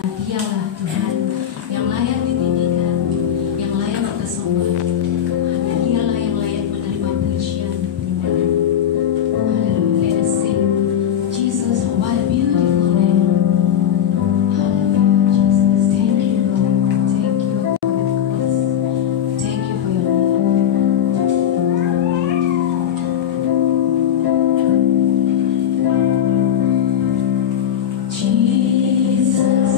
Dialah Tuhan yang layak ditinggikan, yang layak kita sembah. Hanya Dialah yang layak menerima pujian dan penyembahan. Hallelujah. Let us sing Jesus, oh what a beautiful name. Hallelujah, Jesus. Thank you, Lord. Thank you for the cross. Thank you for your love. Jesus,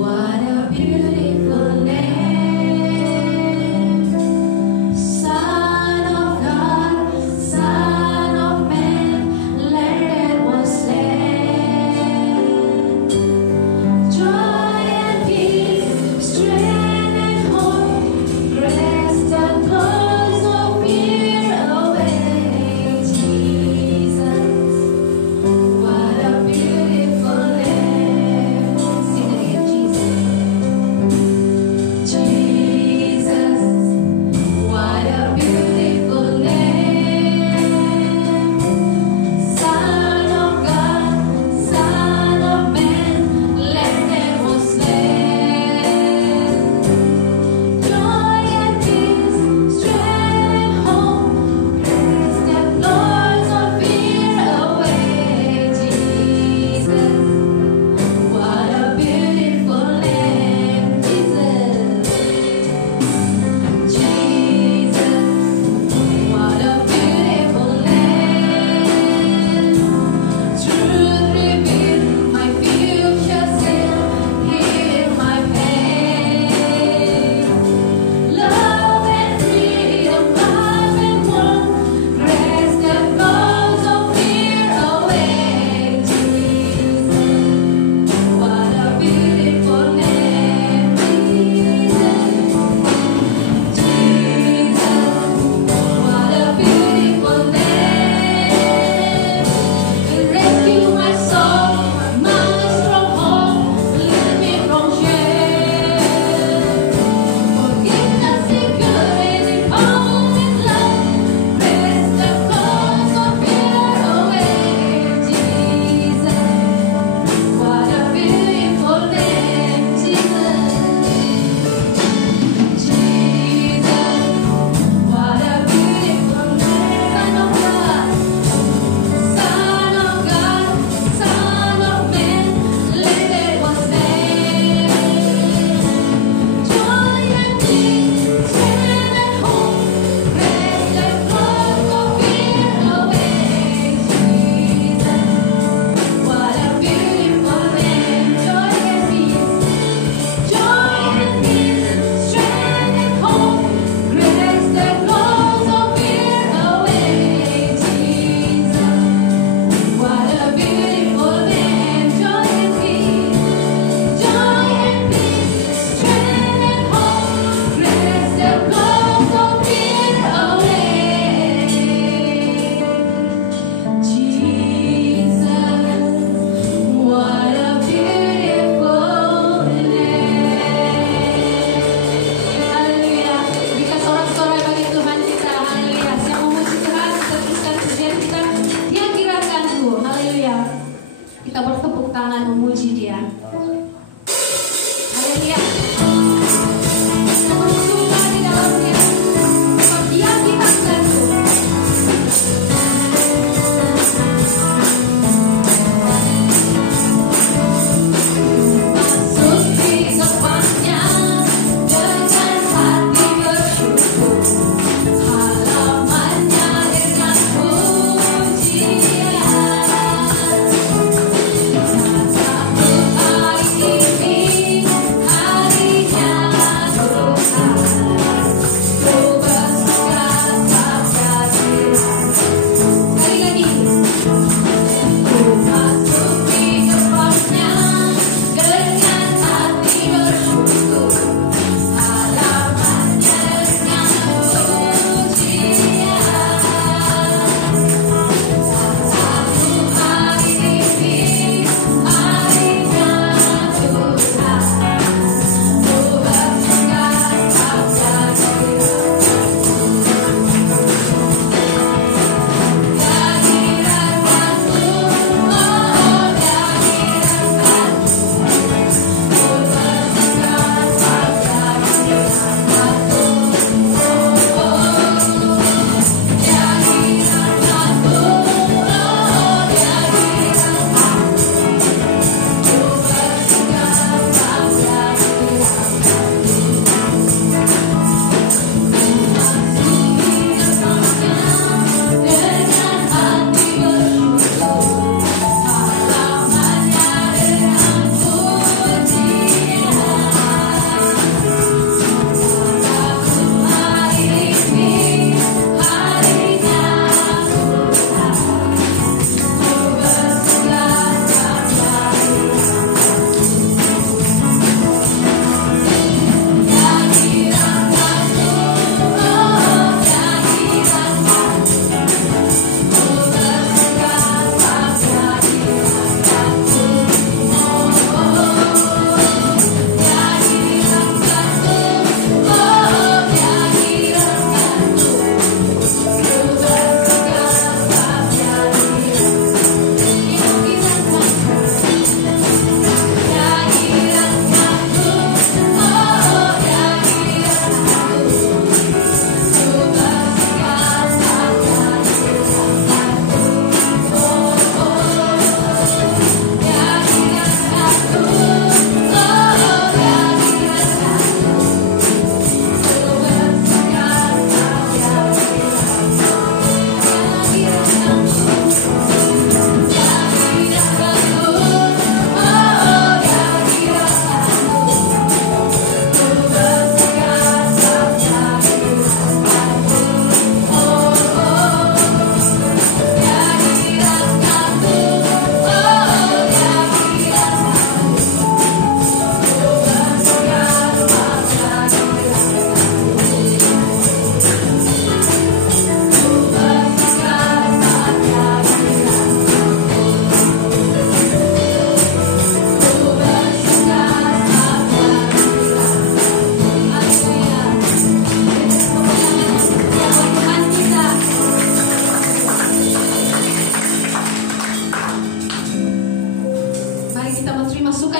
what a beautiful name.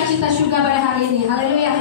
sukacita surga pada hari ini. Haleluya.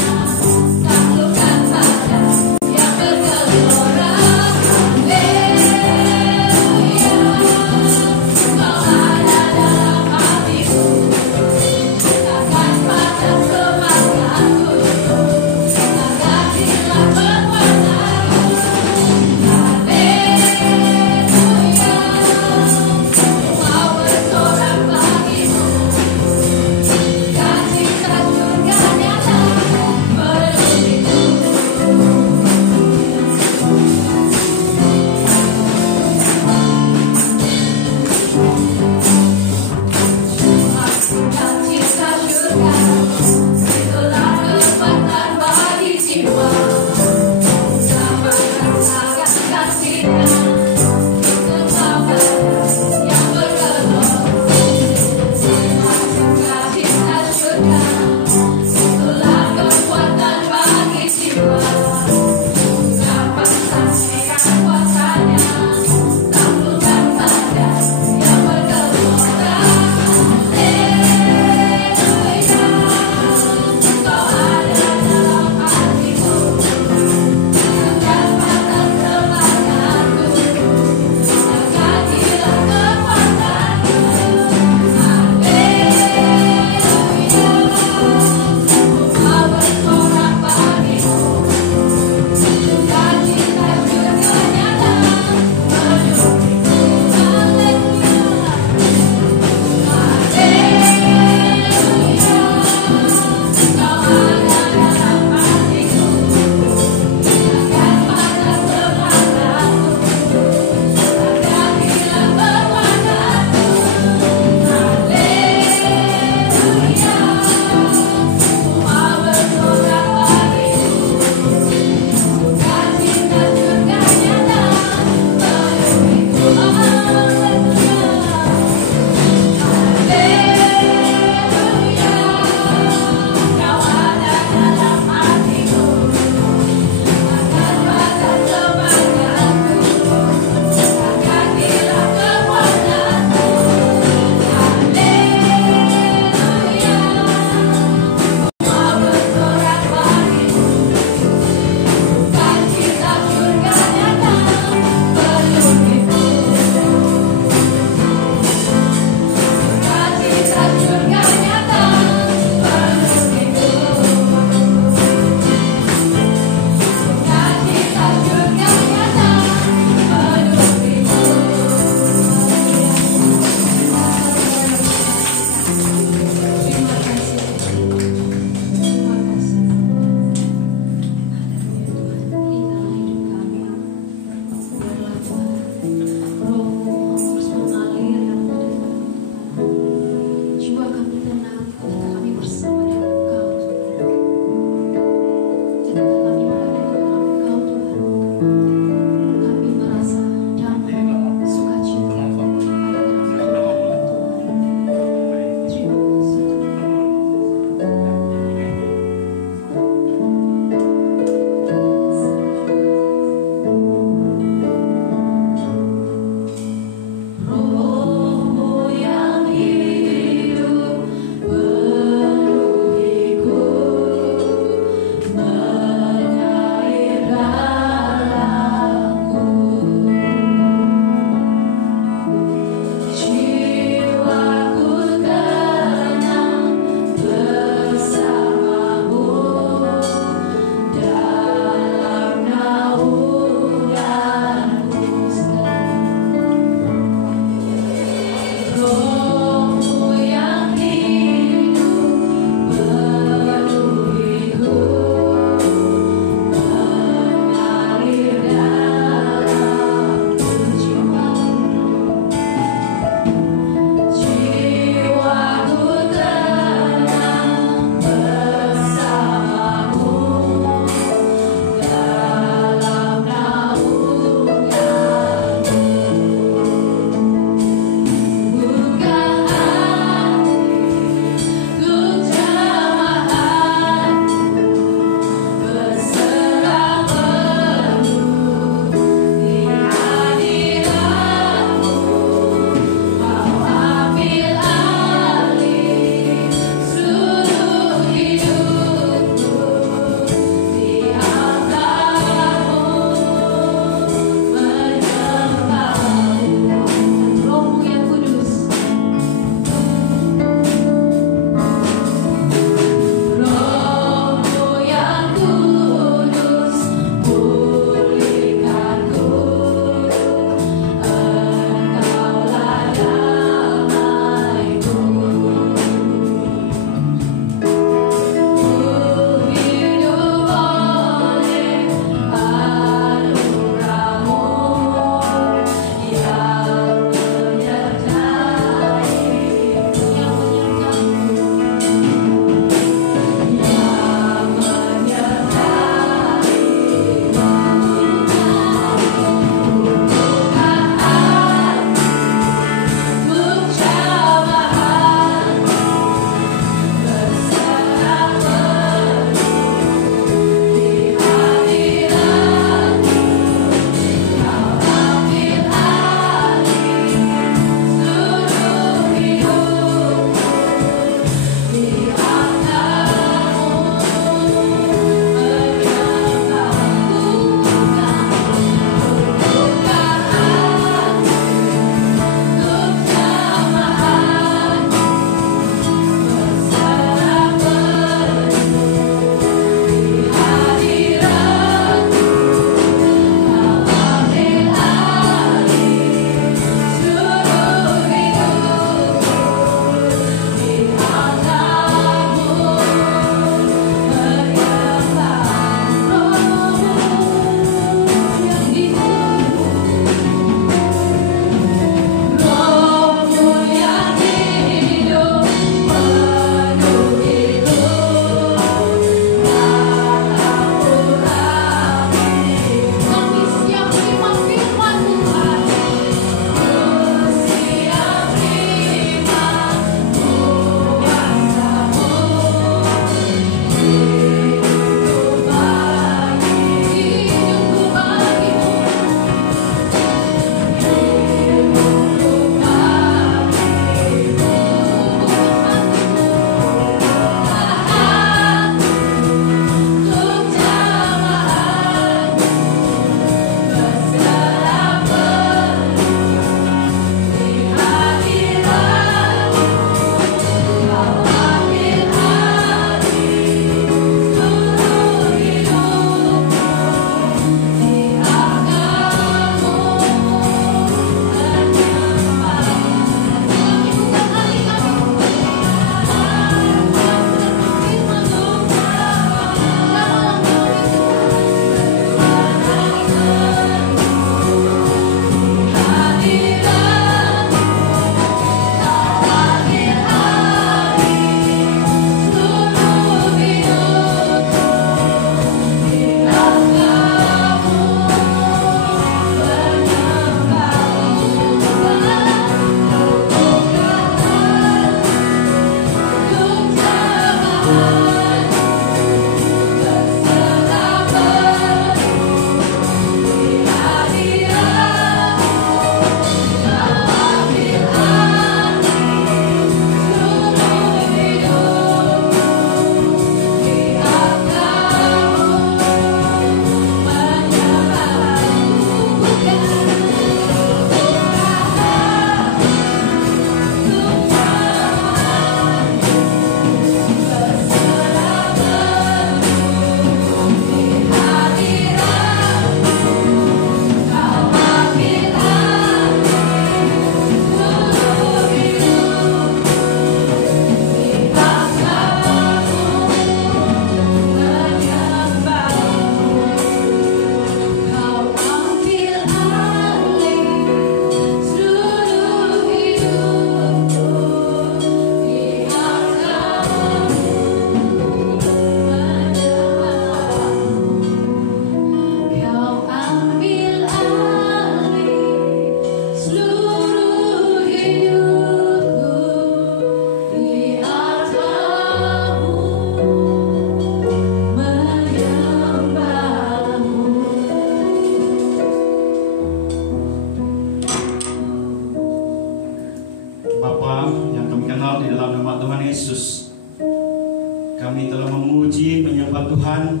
Kami telah memuji, menyembah Tuhan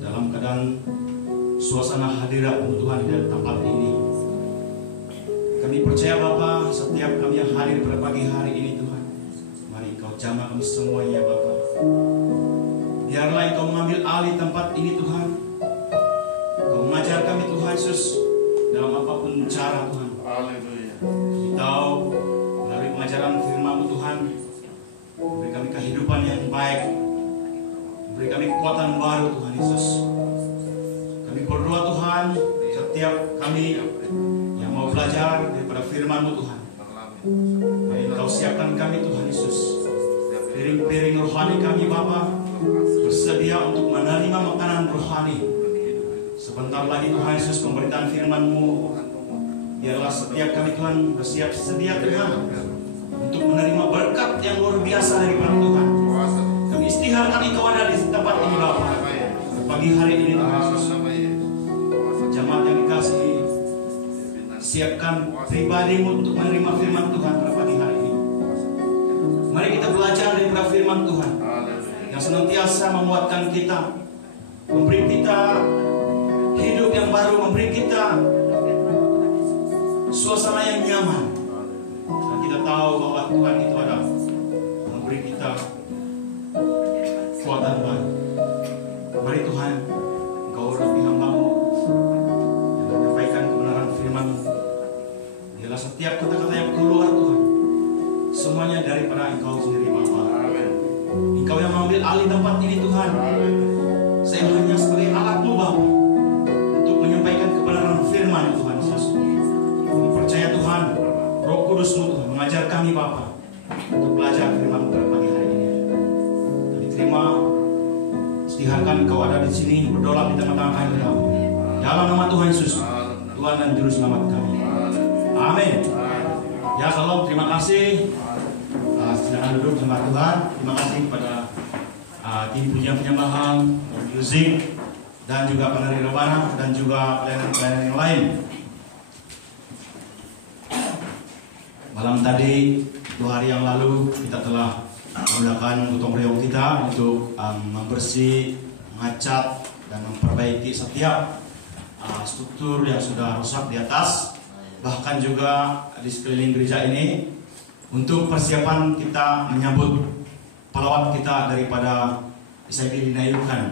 dalam keadaan suasana hadirat Tuhan di tempat ini. Kami percaya Bapa, setiap kami yang hadir pada pagi hari ini Tuhan, mari Engkau jamah kami semuanya Bapa. Biarlah Engkau mengambil alih tempat ini Tuhan. Engkau mengajar kami Tuhan Yesus dalam apapun cara Tuhan. Haleluya. Kami tahu melalui pengajaran firman-Mu Tuhan, beri kami kehidupan yang baik, beri kami kekuatan baru Tuhan Yesus. Kami berdoa Tuhan, setiap kami yang mau belajar daripada firman-Mu Tuhan, mari Engkau siapkan kami Tuhan Yesus. Piring-piring rohani kami Bapa bersedia untuk menerima makanan rohani. Sebentar lagi Tuhan Yesus pemberitaan firman-Mu, biarlah setiap kami Tuhan bersiap sedia Tuhan untuk menerima berkat yang luar biasa daripada Tuhan. Kami istiharkan Engkau ada di tempat ini Bapa. Pagi hari ini Tuhan Yesus, jemaat yang dikasihi, siapkan pribadimu untuk menerima firman Tuhan pada pagi hari ini. Mari kita belajar daripada firman Tuhan yang senantiasa menguatkan kita, memberi kita hidup yang baru, memberi kita suasana yang nyaman. Dan kita tahu bahwa Tuhan itu ada memberi kita kekuatan baru. Mari Tuhan, Engkau urapi hamba-Mu yang menyampaikan kebenaran firman-Mu. Biarlah setiap kata-kata yang keluar Tuhan, semuanya daripada Engkau sendiri Bapa. Engkau yang mengambil alih tempat ini Tuhan. Saya hanya sebagai alat-Mu Bapa untuk menyampaikan kebenaran firman Tuhan Yesus. Kami percaya Tuhan, Roh Kudus-Mu Tuhan mengajar kami Bapa untuk belajar firman pada pagi hari ini. Kami terima, istiharkan Engkau ada di sini berdoa di tengah-tengah kami dalam nama Tuhan Yesus, Tuhan dan Juru Selamat kami. Amin. Ya salam, terima kasih. Silakan duduk jemaat Tuhan. Terima kasih kepada tim pujian penyembahan, musik, dan juga penari rebana dan juga pelayanan-pelayanan yang lain. Malam tadi, 2 hari yang lalu kita telah menggunakan gotong royong kita untuk membersih, mengecat, dan memperbaiki setiap struktur yang sudah rusak di atas, bahkan juga di sekeliling gereja ini, untuk persiapan kita menyambut pelawat kita daripada SIB Linayukan.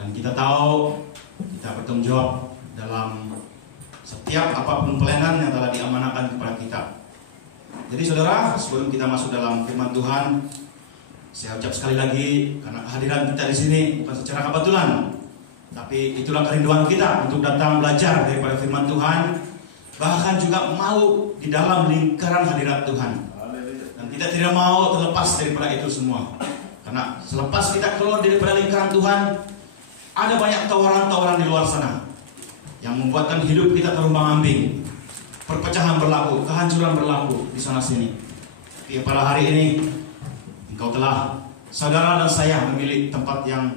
Dan kita tahu kita bertanggung jawab dalam setiap apapun pelayanan yang telah diamanahkan kepada kita. Jadi saudara, sebelum kita masuk dalam firman Tuhan, saya ucap sekali lagi, karena kehadiran kita di sini bukan secara kebetulan, tapi itulah kerinduan kita untuk datang belajar daripada firman Tuhan, bahkan juga mau di dalam lingkaran hadirat Tuhan. Dan kita tidak mau terlepas daripada itu semua, karena selepas kita keluar daripada lingkaran Tuhan, ada banyak tawaran-tawaran di luar sana yang membuatkan hidup kita terombang-ambing. Perpecahan berlaku, kehancuran berlaku di sana sini. Tapi pada hari ini engkau telah, saudara dan saya, memilih tempat yang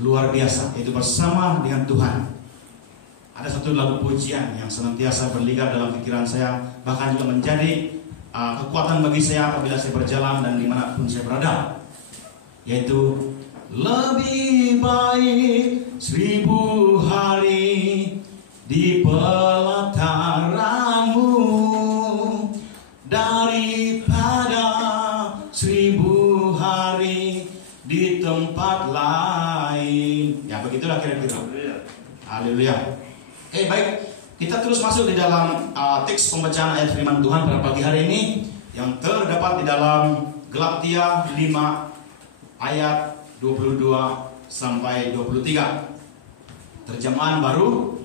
luar biasa, yaitu bersama dengan Tuhan. Ada satu lagu pujian yang senantiasa berligar dalam pikiran saya, bahkan juga menjadi kekuatan bagi saya apabila saya berjalan dan dimanapun saya berada, yaitu lebih baik 1000 hari di pelataran-Mu daripada 1000 hari di tempat lain. Ya begitulah kira-kira. Haleluya. Oke, baik. Kita terus masuk di dalam teks pembacaan ayat firman Tuhan pada pagi hari ini yang terdapat di dalam Galatia 5 ayat 22 sampai 23. Terjemahan baru.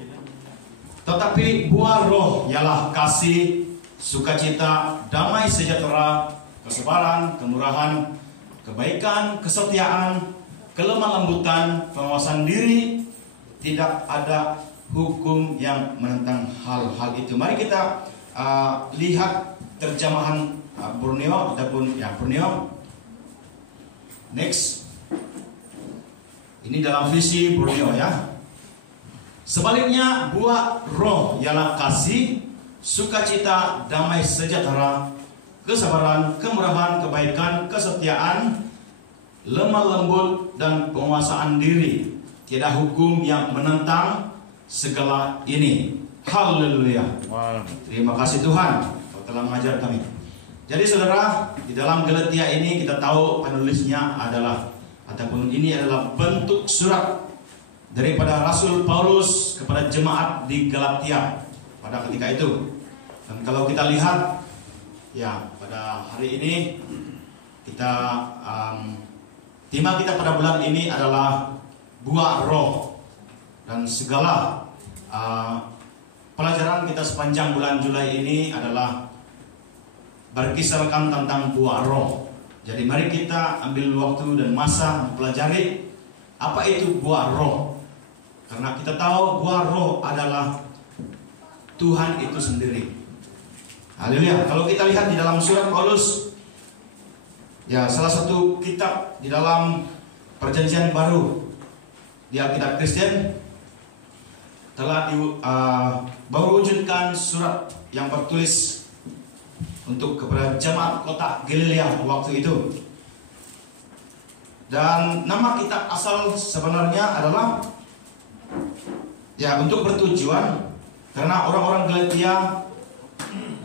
Tetapi buah roh ialah kasih, sukacita, damai sejahtera, kesabaran, kemurahan, kebaikan, kesetiaan, kelemah lembutan, penguasaan diri. Tidak ada hukum yang menentang hal-hal itu. Mari kita lihat terjemahan Borneo ataupun ya Borneo. Next. Ini dalam visi Borneo ya. Sebaliknya buah roh ialah kasih, sukacita, damai sejahtera, kesabaran, kemurahan, kebaikan, kesetiaan, lemah lembut dan penguasaan diri. Tiada hukum yang menentang segala ini. Haleluya. Terima kasih Tuhan, Kau telah mengajar kami. Jadi saudara, di dalam Galatia ini kita tahu penulisnya adalah, ataupun ini adalah bentuk surat daripada Rasul Paulus kepada jemaat di Galatia pada ketika itu. Dan kalau kita lihat, ya pada hari ini kita tema kita pada bulan ini adalah buah roh, dan segala pelajaran kita sepanjang bulan Juli ini adalah berkisarkan tentang buah roh. Jadi mari kita ambil waktu dan masa mempelajari apa itu buah roh. Karena kita tahu buah roh adalah Tuhan itu sendiri. Haleluya. Kalau kita lihat di dalam surat Paulus, ya salah satu kitab di dalam Perjanjian Baru di Alkitab Kristen, telah berwujudkan surat yang bertulis untuk kepada jemaat kota Galilea waktu itu. Dan nama kitab asal sebenarnya adalah, ya, untuk bertujuan karena orang-orang Galatia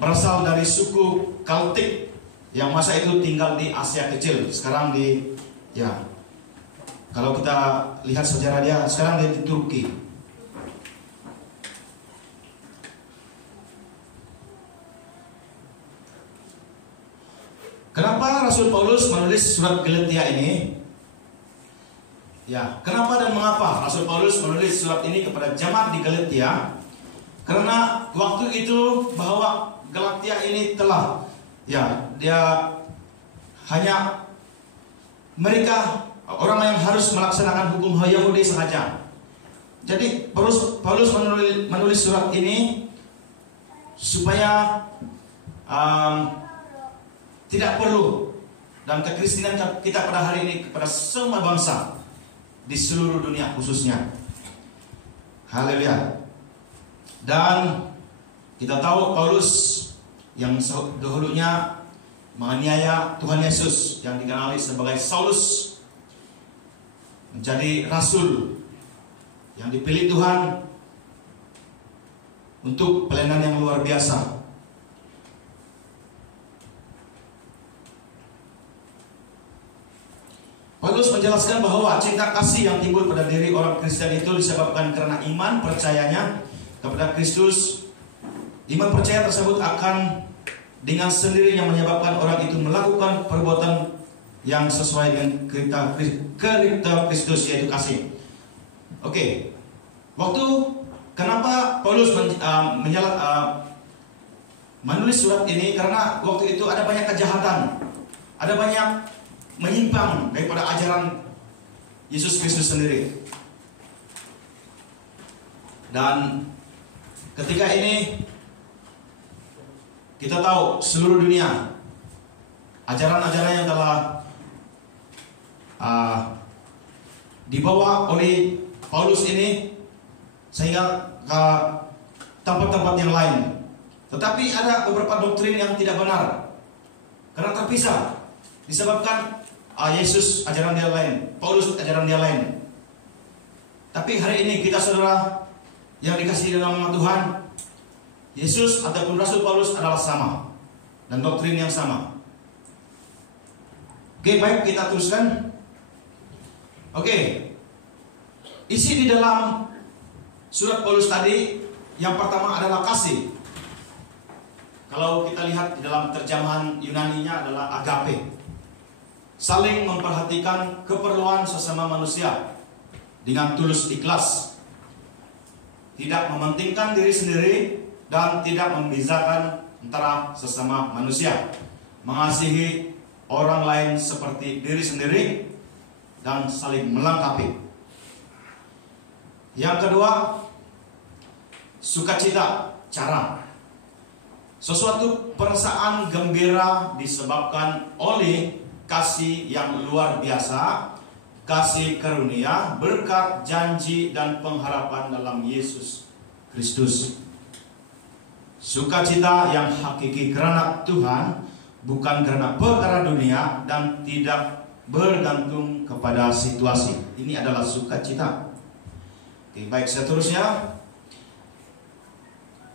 berasal dari suku Keltik yang masa itu tinggal di Asia Kecil. Sekarang kalau kita lihat sejarah dia, sekarang dia di Turki. Kenapa Rasul Paulus menulis surat Galatia ini? Ya, kenapa dan mengapa Rasul Paulus menulis surat ini kepada jemaat di Galatia? Karena waktu itu bahwa Galatia ini telah, dia hanya mereka orang yang harus melaksanakan hukum Yahudi saja. Jadi Paulus menulis surat ini supaya tidak perlu, dan kekristenan kita pada hari ini kepada semua bangsa di seluruh dunia khususnya. Haleluya. Dan kita tahu Paulus yang dahulunya menganiaya Tuhan Yesus, yang dikenali sebagai Saulus, menjadi rasul yang dipilih Tuhan untuk pelayanan yang luar biasa. Paulus menjelaskan bahwa cinta kasih yang timbul pada diri orang Kristen itu disebabkan karena iman percayanya kepada Kristus. Iman percaya tersebut akan dengan sendirinya menyebabkan orang itu melakukan perbuatan yang sesuai dengan kriteria Kristus, yaitu kasih. Oke. Waktu kenapa Paulus menulis surat ini? Karena waktu itu ada banyak kejahatan, ada banyak menyimpang daripada ajaran Yesus Kristus sendiri. Dan ketika ini kita tahu seluruh dunia ajaran-ajaran yang telah dibawa oleh Paulus ini sehingga ke tempat-tempat yang lain. Tetapi ada beberapa doktrin yang tidak benar karena terpisah, disebabkan Yesus ajaran dia lain, Paulus ajaran dia lain. Tapi hari ini kita saudara yang dikasihi dalam nama Tuhan, Yesus ataupun Rasul Paulus adalah sama dan doktrin yang sama. Oke, baik, kita teruskan. Oke, isi di dalam surat Paulus tadi yang pertama adalah kasih. Kalau kita lihat di dalam terjemahan Yunaninya adalah agape. Saling memperhatikan keperluan sesama manusia dengan tulus ikhlas, tidak mementingkan diri sendiri dan tidak membezakan antara sesama manusia, mengasihi orang lain seperti diri sendiri dan saling melengkapi. Yang kedua, sukacita, cara. Suatu perasaan gembira disebabkan oleh kasih yang luar biasa, kasih karunia, berkat, janji, dan pengharapan dalam Yesus Kristus. Sukacita yang hakiki karena Tuhan, bukan karena perkara dunia, dan tidak bergantung kepada situasi. Ini adalah sukacita. Oke, baik, seterusnya.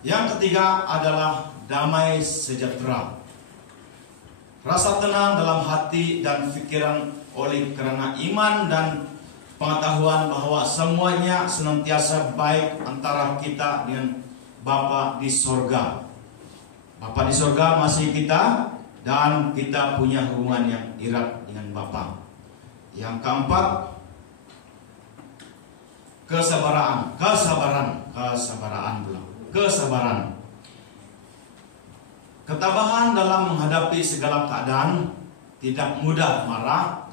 Yang ketiga adalah damai sejahtera. Rasa tenang dalam hati dan pikiran oleh karena iman dan pengetahuan bahwa semuanya senantiasa baik antara kita dengan Bapa di sorga. Bapa di sorga masih kita, dan kita punya hubungan yang erat dengan Bapa. Yang keempat, kesabaran. Ketabahan dalam menghadapi segala keadaan, tidak mudah marah,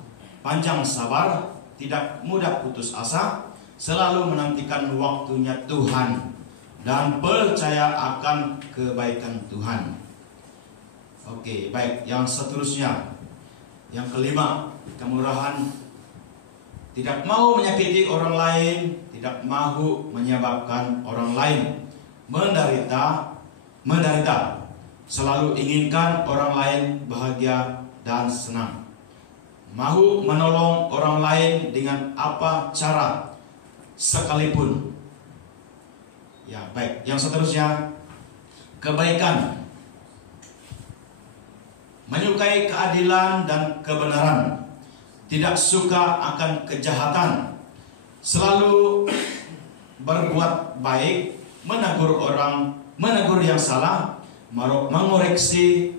panjang sabar, tidak mudah putus asa, selalu menantikan waktunya Tuhan, dan percaya akan kebaikan Tuhan. Oke, baik, yang seterusnya. Yang kelima, kemurahan. Tidak mau menyakiti orang lain, tidak mau menyebabkan orang lain menderita, selalu inginkan orang lain bahagia dan senang. Mahu menolong orang lain dengan apa cara sekalipun. Ya, baik. Yang seterusnya, kebaikan. Menyukai keadilan dan kebenaran, tidak suka akan kejahatan, selalu berbuat baik, menegur yang salah, mengoreksi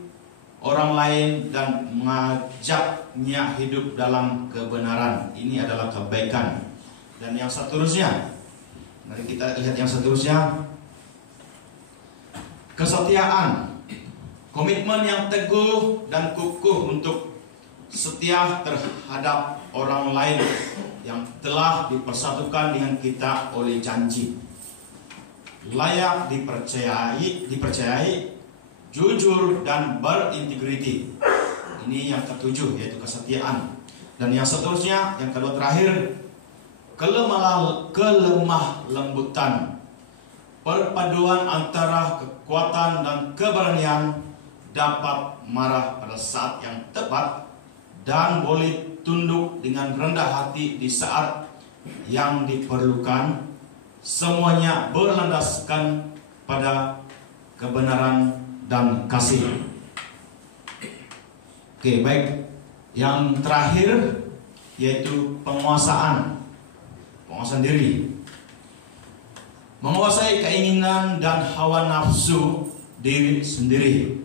orang lain, dan mengajaknya hidup dalam kebenaran. Ini adalah kebaikan. Dan yang seterusnya, mari kita lihat yang seterusnya. Kesetiaan. Komitmen yang teguh dan kukuh untuk setia terhadap orang lain yang telah dipersatukan dengan kita oleh janji. Layak dipercayai, jujur dan berintegriti. Ini yang ketujuh, yaitu kesetiaan. Dan yang seterusnya, yang kedua terakhir, kelemah lembutan. Perpaduan antara kekuatan dan keberanian, dapat marah pada saat yang tepat, dan boleh tunduk dengan rendah hati di saat yang diperlukan. Semuanya berlandaskan pada kebenaran dan kasih. Oke, baik. Yang terakhir yaitu penguasaan diri. Menguasai keinginan dan hawa nafsu diri sendiri.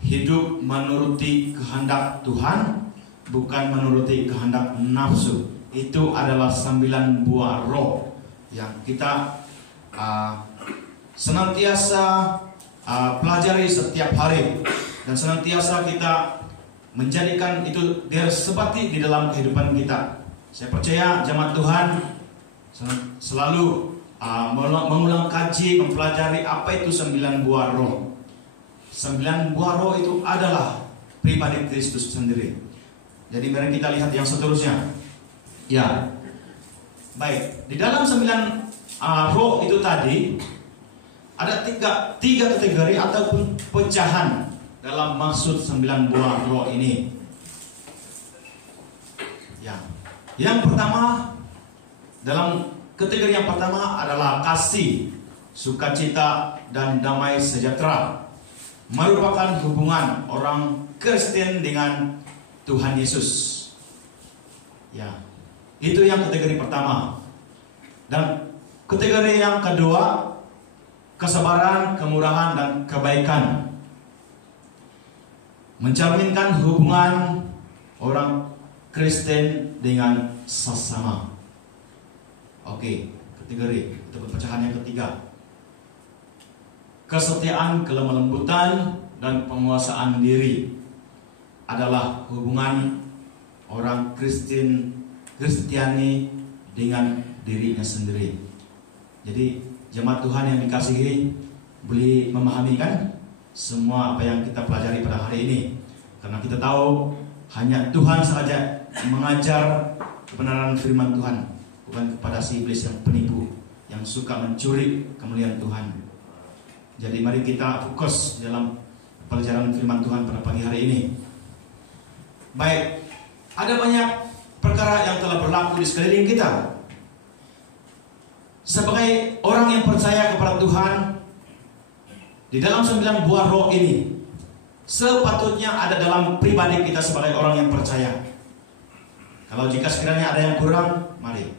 Hidup menuruti kehendak Tuhan, bukan menuruti kehendak nafsu. Itu adalah 9 buah roh yang kita senantiasa pelajari setiap hari, dan senantiasa kita menjadikan itu seperti di dalam kehidupan kita. Saya percaya jemaat Tuhan selalu mengulang kaji, mempelajari apa itu 9 buah roh. 9 buah roh itu adalah pribadi Kristus sendiri. Jadi mari kita lihat yang seterusnya. Ya, baik. Di dalam 9 roh itu tadi ada tiga kategori ataupun pecahan dalam maksud 9 buah roh ini. Ya, yang pertama, dalam kategori yang pertama adalah kasih, sukacita, dan damai sejahtera. Merupakan hubungan orang Kristen dengan Tuhan Yesus. Ya, itu yang kategori pertama. Dan kategori yang kedua, kesabaran, kemurahan, dan kebaikan. Mencerminkan hubungan orang Kristen dengan sesama. Oke, kategori itu pecahan yang ketiga. Kesetiaan, kelemah lembutan, dan penguasaan diri adalah hubungan orang Kristiani dengan dirinya sendiri. Jadi jemaat Tuhan yang dikasihi, boleh memahami kan semua apa yang kita pelajari pada hari ini. Karena kita tahu hanya Tuhan saja mengajar kebenaran firman Tuhan, bukan kepada si iblis yang penipu, yang suka mencuri kemuliaan Tuhan. Jadi mari kita fokus dalam pelajaran firman Tuhan pada pagi hari ini. Baik, Ada banyak perkara yang telah berlaku di sekeliling kita. Sebagai orang yang percaya kepada Tuhan, di dalam 9 buah roh ini sepatutnya ada dalam pribadi kita sebagai orang yang percaya. Kalau jika sekiranya ada yang kurang, mari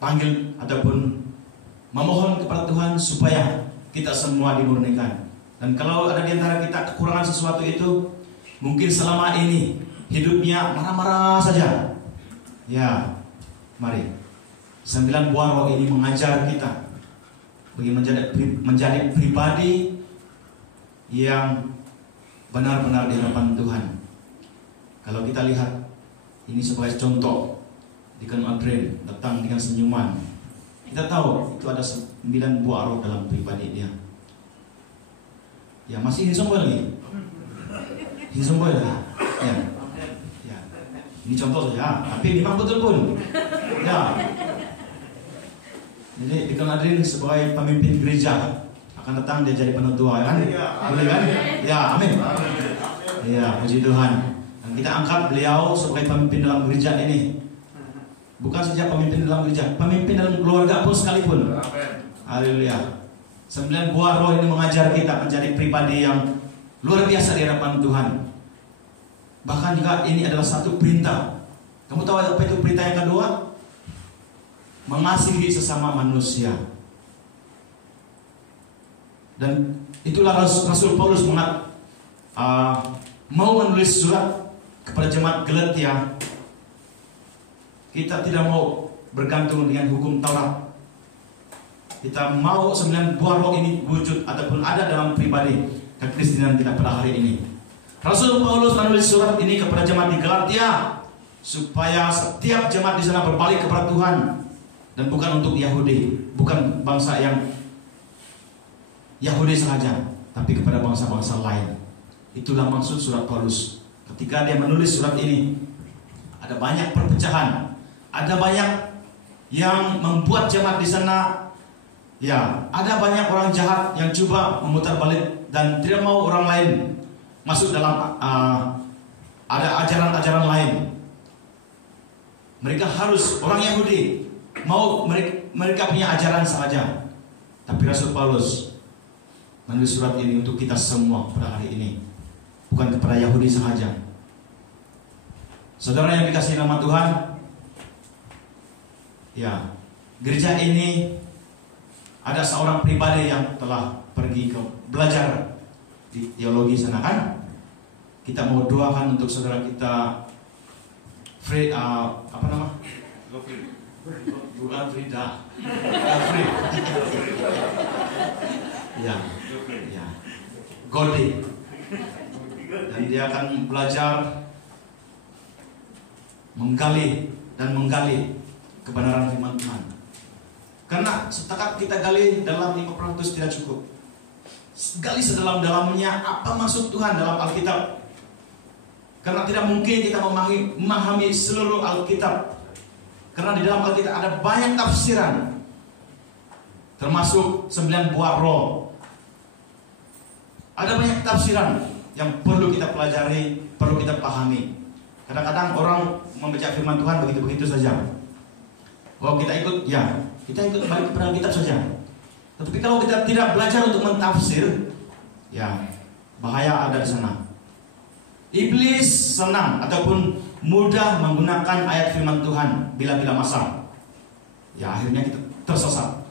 panggil ataupun memohon kepada Tuhan supaya kita semua dimurnikan. Dan kalau ada di antara kita kekurangan sesuatu itu, mungkin selama ini hidupnya marah-marah saja. Ya, mari 9 buah roh ini mengajar kita bagi menjadi pribadi yang benar-benar di hadapan Tuhan. Kalau kita lihat ini sebagai contoh, Deacon Adrian datang dengan senyuman. Kita tahu itu ada 9 buah roh dalam pribadi dia. Ya, masih hinsomboy lagi. Hinsomboy lagi. Ya. Ya. Ini contoh saja, tapi memang betul pun. Ya. Jadi Deacon Adrian sebagai pemimpin gereja akan datang dia jadi penetua, kan? Boleh kan? Ya, amin. Ya, puji Tuhan. Dan kita angkat beliau sebagai pemimpin dalam gereja ini. Bukan saja pemimpin dalam gereja, pemimpin dalam keluarga pun sekalipun. Haleluya. 9 buah roh ini mengajar kita menjadi pribadi yang luar biasa di hadapan Tuhan. Bahkan juga ini adalah satu perintah. Kamu tahu apa itu perintah yang kedua? Mengasihi sesama manusia. Dan itulah Rasul Paulus mau menulis surat kepada jemaat Galatia. Kita tidak mau bergantung dengan hukum Taurat. Kita mau 9 buah roh ini wujud ataupun ada dalam pribadi kekristenan kita pada hari ini. Rasul Paulus menulis surat ini kepada jemaat di Galatia supaya setiap jemaat di sana berbalik kepada Tuhan, dan bukan untuk Yahudi, bukan bangsa yang Yahudi saja, tapi kepada bangsa-bangsa lain. Itulah maksud surat Paulus. Ketika dia menulis surat ini, ada banyak perpecahan, ada banyak yang membuat jemaat di sana. Ya, ada banyak orang jahat yang coba memutar balik dan tidak mau orang lain masuk dalam ada ajaran-ajaran lain. Mereka harus orang Yahudi mau mereka punya ajaran saja. Tapi Rasul Paulus menulis surat ini untuk kita semua pada hari ini, bukan kepada Yahudi saja. Saudara yang dikasihi nama Tuhan, ya, gereja ini ada seorang pribadi yang telah pergi ke belajar di teologi sana, kan? Kita mau doakan untuk saudara kita apa nama? Bukan Frida. Ya, ya. Gode. Dan dia akan belajar menggali kebenaran firman Tuhan. Karena setakat kita gali dalam 5% tidak cukup. Gali sedalam-dalamnya apa maksud Tuhan dalam Alkitab. Karena tidak mungkin kita memahami seluruh Alkitab. Karena di dalam Alkitab ada banyak tafsiran, termasuk 9 buah roh. Ada banyak tafsiran yang perlu kita pelajari, perlu kita pahami. Kadang-kadang orang membaca firman Tuhan begitu-begitu saja. Oh, kita ikut balik kepada Alkitab saja. Tetapi kalau kita tidak belajar untuk mentafsir, ya bahaya ada di sana. Iblis senang ataupun mudah menggunakan ayat firman Tuhan bila-bila masa. Ya, akhirnya kita tersesat.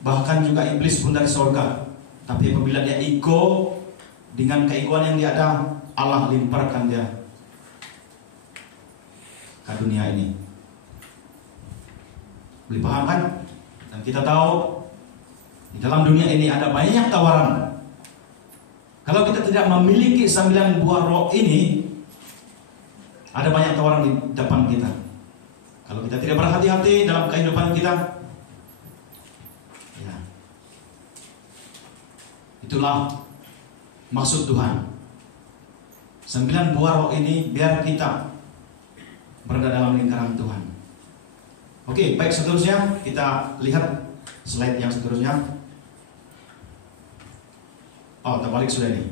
Bahkan juga iblis pun dari sorga. Tapi apabila dia ego, dengan keegoan yang dia ada, Allah limparkan dia ke dunia ini. Boleh paham kan? Dan kita tahu di dalam dunia ini ada banyak tawaran. Kalau kita tidak memiliki 9 buah roh ini, ada banyak tawaran di depan kita. Kalau kita tidak berhati-hati dalam kehidupan kita, ya, itulah maksud Tuhan. 9 buah roh ini biar kita berada dalam lingkaran Tuhan. Oke, baik, seterusnya kita lihat slide yang seterusnya. Oh, terbalik sudah nih.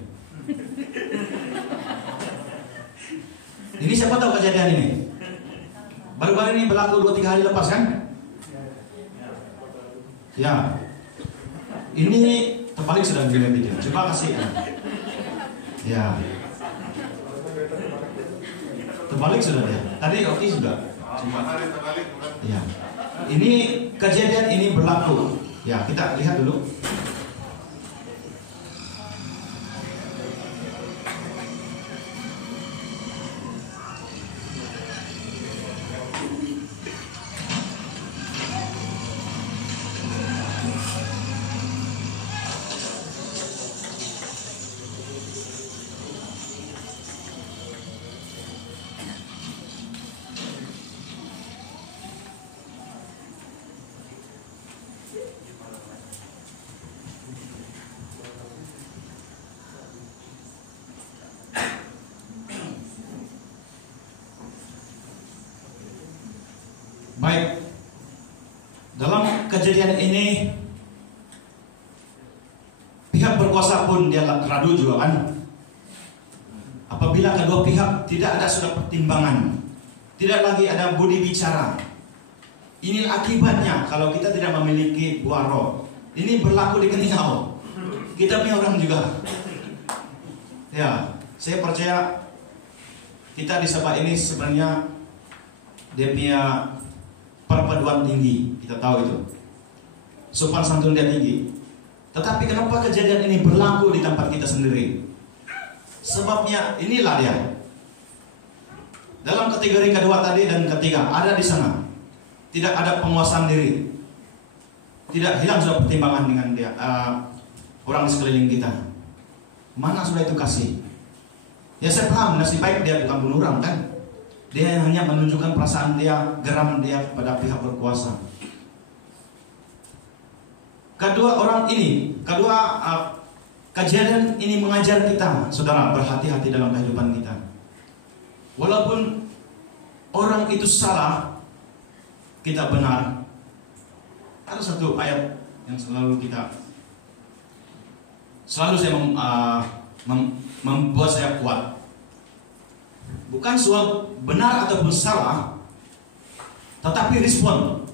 Ini siapa tahu kejadian ini? Baru-baru ini berlaku 2-3 hari lepas kan? Ya. Ini terbalik sudah begini video. Coba kasih. Ya. Terbalik sudah dia. Tadi oke sudah. Coba. Ya. Ini kejadian ini berlaku. Ya, kita lihat dulu. Baik, dalam kejadian ini pihak berkuasa pun dia radu juga kan. Apabila kedua pihak tidak ada sudah pertimbangan, tidak lagi ada budi bicara, inilah akibatnya kalau kita tidak memiliki buah roh. Ini berlaku di Keningau. Kita punya orang juga. Ya, saya percaya kita di Sabah ini sebenarnya dia punya perpaduan tinggi, kita tahu itu. Sopan santun dia tinggi. Tetapi kenapa kejadian ini berlaku di tempat kita sendiri? Sebabnya inilah dia. Dalam kategori kedua tadi dan ketiga ada di sana. Tidak ada penguasaan diri. Tidak hilang sudah pertimbangan dengan dia orang di sekeliling kita. Mana sudah itu kasih? Ya saya paham, nasib baik dia bukan bunuh orang kan. Dia hanya menunjukkan perasaan dia, geram dia kepada pihak berkuasa. Kejadian ini mengajar kita, saudara, berhati-hati dalam kehidupan kita. Walaupun orang itu salah, kita benar. Ada satu ayat yang selalu saya membuat saya kuat. Bukan soal benar ataupun salah, tetapi respon.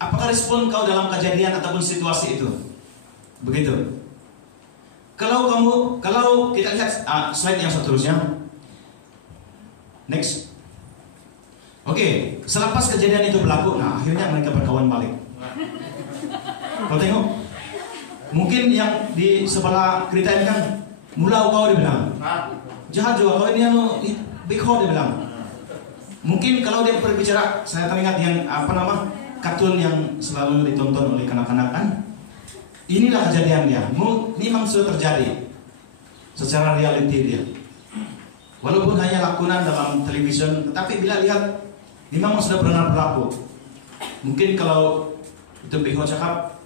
Apakah respon kau dalam kejadian ataupun situasi itu? Begitu. Kalau kita lihat slide yang seterusnya. Next. Oke, selepas kejadian itu berlaku, nah akhirnya mereka berkawan balik. Kau tengok, mungkin yang di sebelah cerita ini kan, mulau kau dibilang, jahat juga kau ini Biko dia bilang. Mungkin kalau dia berbicara, saya teringat yang kartun yang selalu ditonton oleh kanak-kanak kan. Inilah kejadian dia. Ini memang sudah terjadi secara reality dia. Walaupun hanya lakonan dalam television, tetapi bila lihat, ini memang sudah benar berlaku. Mungkin kalau itu Biko cakap,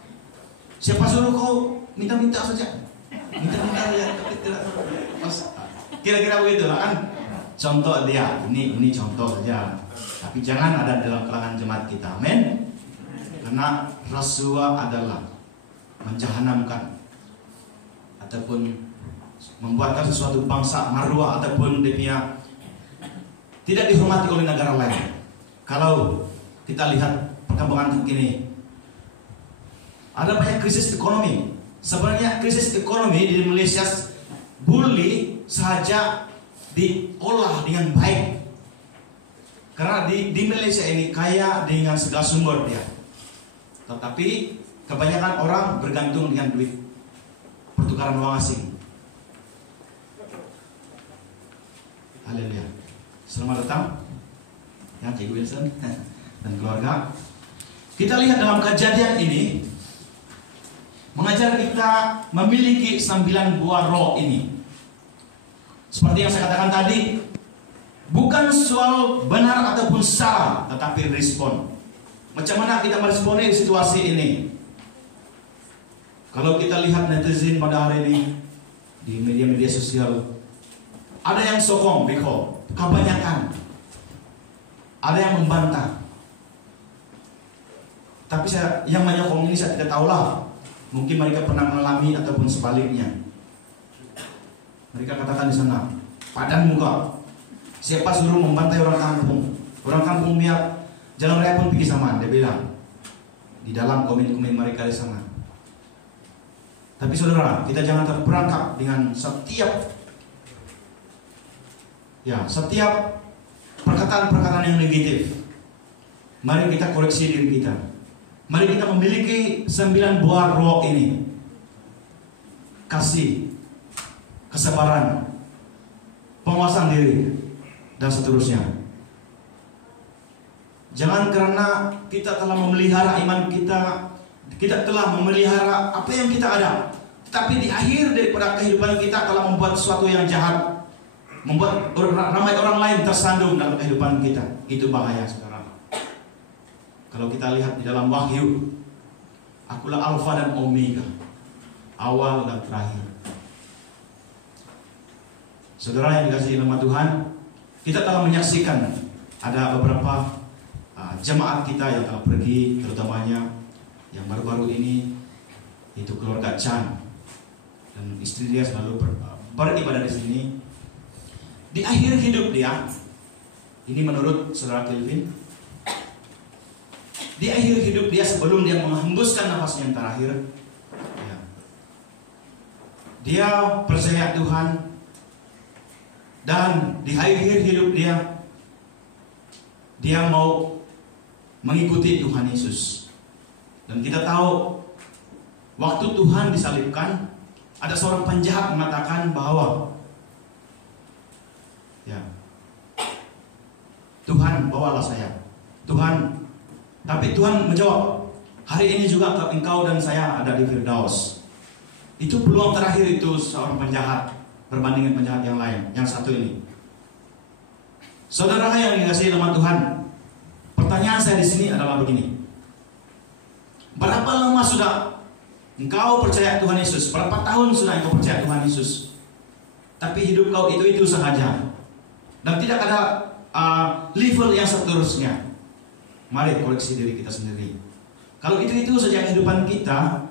siapa suruh kau minta-minta saja, minta-minta ya, tapi tidak. Kira-kira begitu lah kan. Contoh dia, ini contoh saja. Tapi jangan ada dalam kalangan jemaat kita, amin. Karena rasuah adalah menjahanamkan ataupun membuatkan sesuatu bangsa marwah ataupun dia tidak dihormati oleh negara lain. Kalau kita lihat perkembangan terkini, ada banyak krisis ekonomi. Sebenarnya krisis ekonomi di Malaysia boleh saja diolah dengan baik, karena di Malaysia ini kaya dengan segala sumber dia. Tetapi kebanyakan orang bergantung dengan duit pertukaran uang asing. Haleluya. Selamat datang ya Cikgu Wilson dan keluarga. Kita lihat dalam kejadian ini mengajar kita memiliki 9 buah roh ini. Seperti yang saya katakan tadi, bukan soal benar ataupun salah, tetapi respon. Macam mana kita meresponi situasi ini? Kalau kita lihat netizen pada hari ini di media-media sosial, ada yang sokong Biko, kebanyakan. Ada yang membantah. Tapi yang menyokong ini saya tidak tahulah. Mungkin mereka pernah mengalami ataupun sebaliknya. Mereka katakan di sana, padan muka, Siapa suruh membantai orang kampung? Orang kampung biar jalan raya pun pergi sama, dia bilang. Di dalam komen-komen mereka di sana. Tapi saudara, kita jangan terperangkap dengan setiap perkataan-perkataan yang negatif. Mari kita koreksi diri kita. Mari kita memiliki 9 buah roh ini. Kasih, kesabaran, penguasaan diri, dan seterusnya. Jangan karena kita telah memelihara iman kita, kita telah memelihara apa yang kita ada, tapi di akhir daripada kehidupan kita telah membuat sesuatu yang jahat, membuat ramai orang lain tersandung dalam kehidupan kita. Itu bahaya sekarang. Kalau kita lihat di dalam Wahyu, akulah Alfa dan Omega, awal dan terakhir. Saudara yang dikasihi nama Tuhan, kita telah menyaksikan ada beberapa jemaat kita yang telah pergi, terutamanya yang baru-baru ini, itu keluarga Chan dan istri dia selalu beribadah di sini. Di akhir hidup dia, ini menurut saudara Kelvin, di akhir hidup dia sebelum dia menghembuskan nafasnya yang terakhir, dia percaya Tuhan, dan di akhir hidup dia mau mengikuti Tuhan Yesus. Dan kita tahu waktu Tuhan disalibkan, ada seorang penjahat mengatakan bahwa Tuhan, bawalah saya. Tapi Tuhan menjawab, hari ini juga engkau dan saya ada di Firdaus. Itu peluang terakhir itu seorang penjahat berbanding penjahat yang lain, yang satu ini. Saudara yang dikasihi nama Tuhan, pertanyaan saya di sini adalah begini: berapa lama sudah engkau percaya Tuhan Yesus? Berapa tahun sudah engkau percaya Tuhan Yesus? Tapi hidup kau itu saja, dan tidak ada level yang seterusnya. Mari koreksi diri kita sendiri. Kalau itu saja kehidupan kita,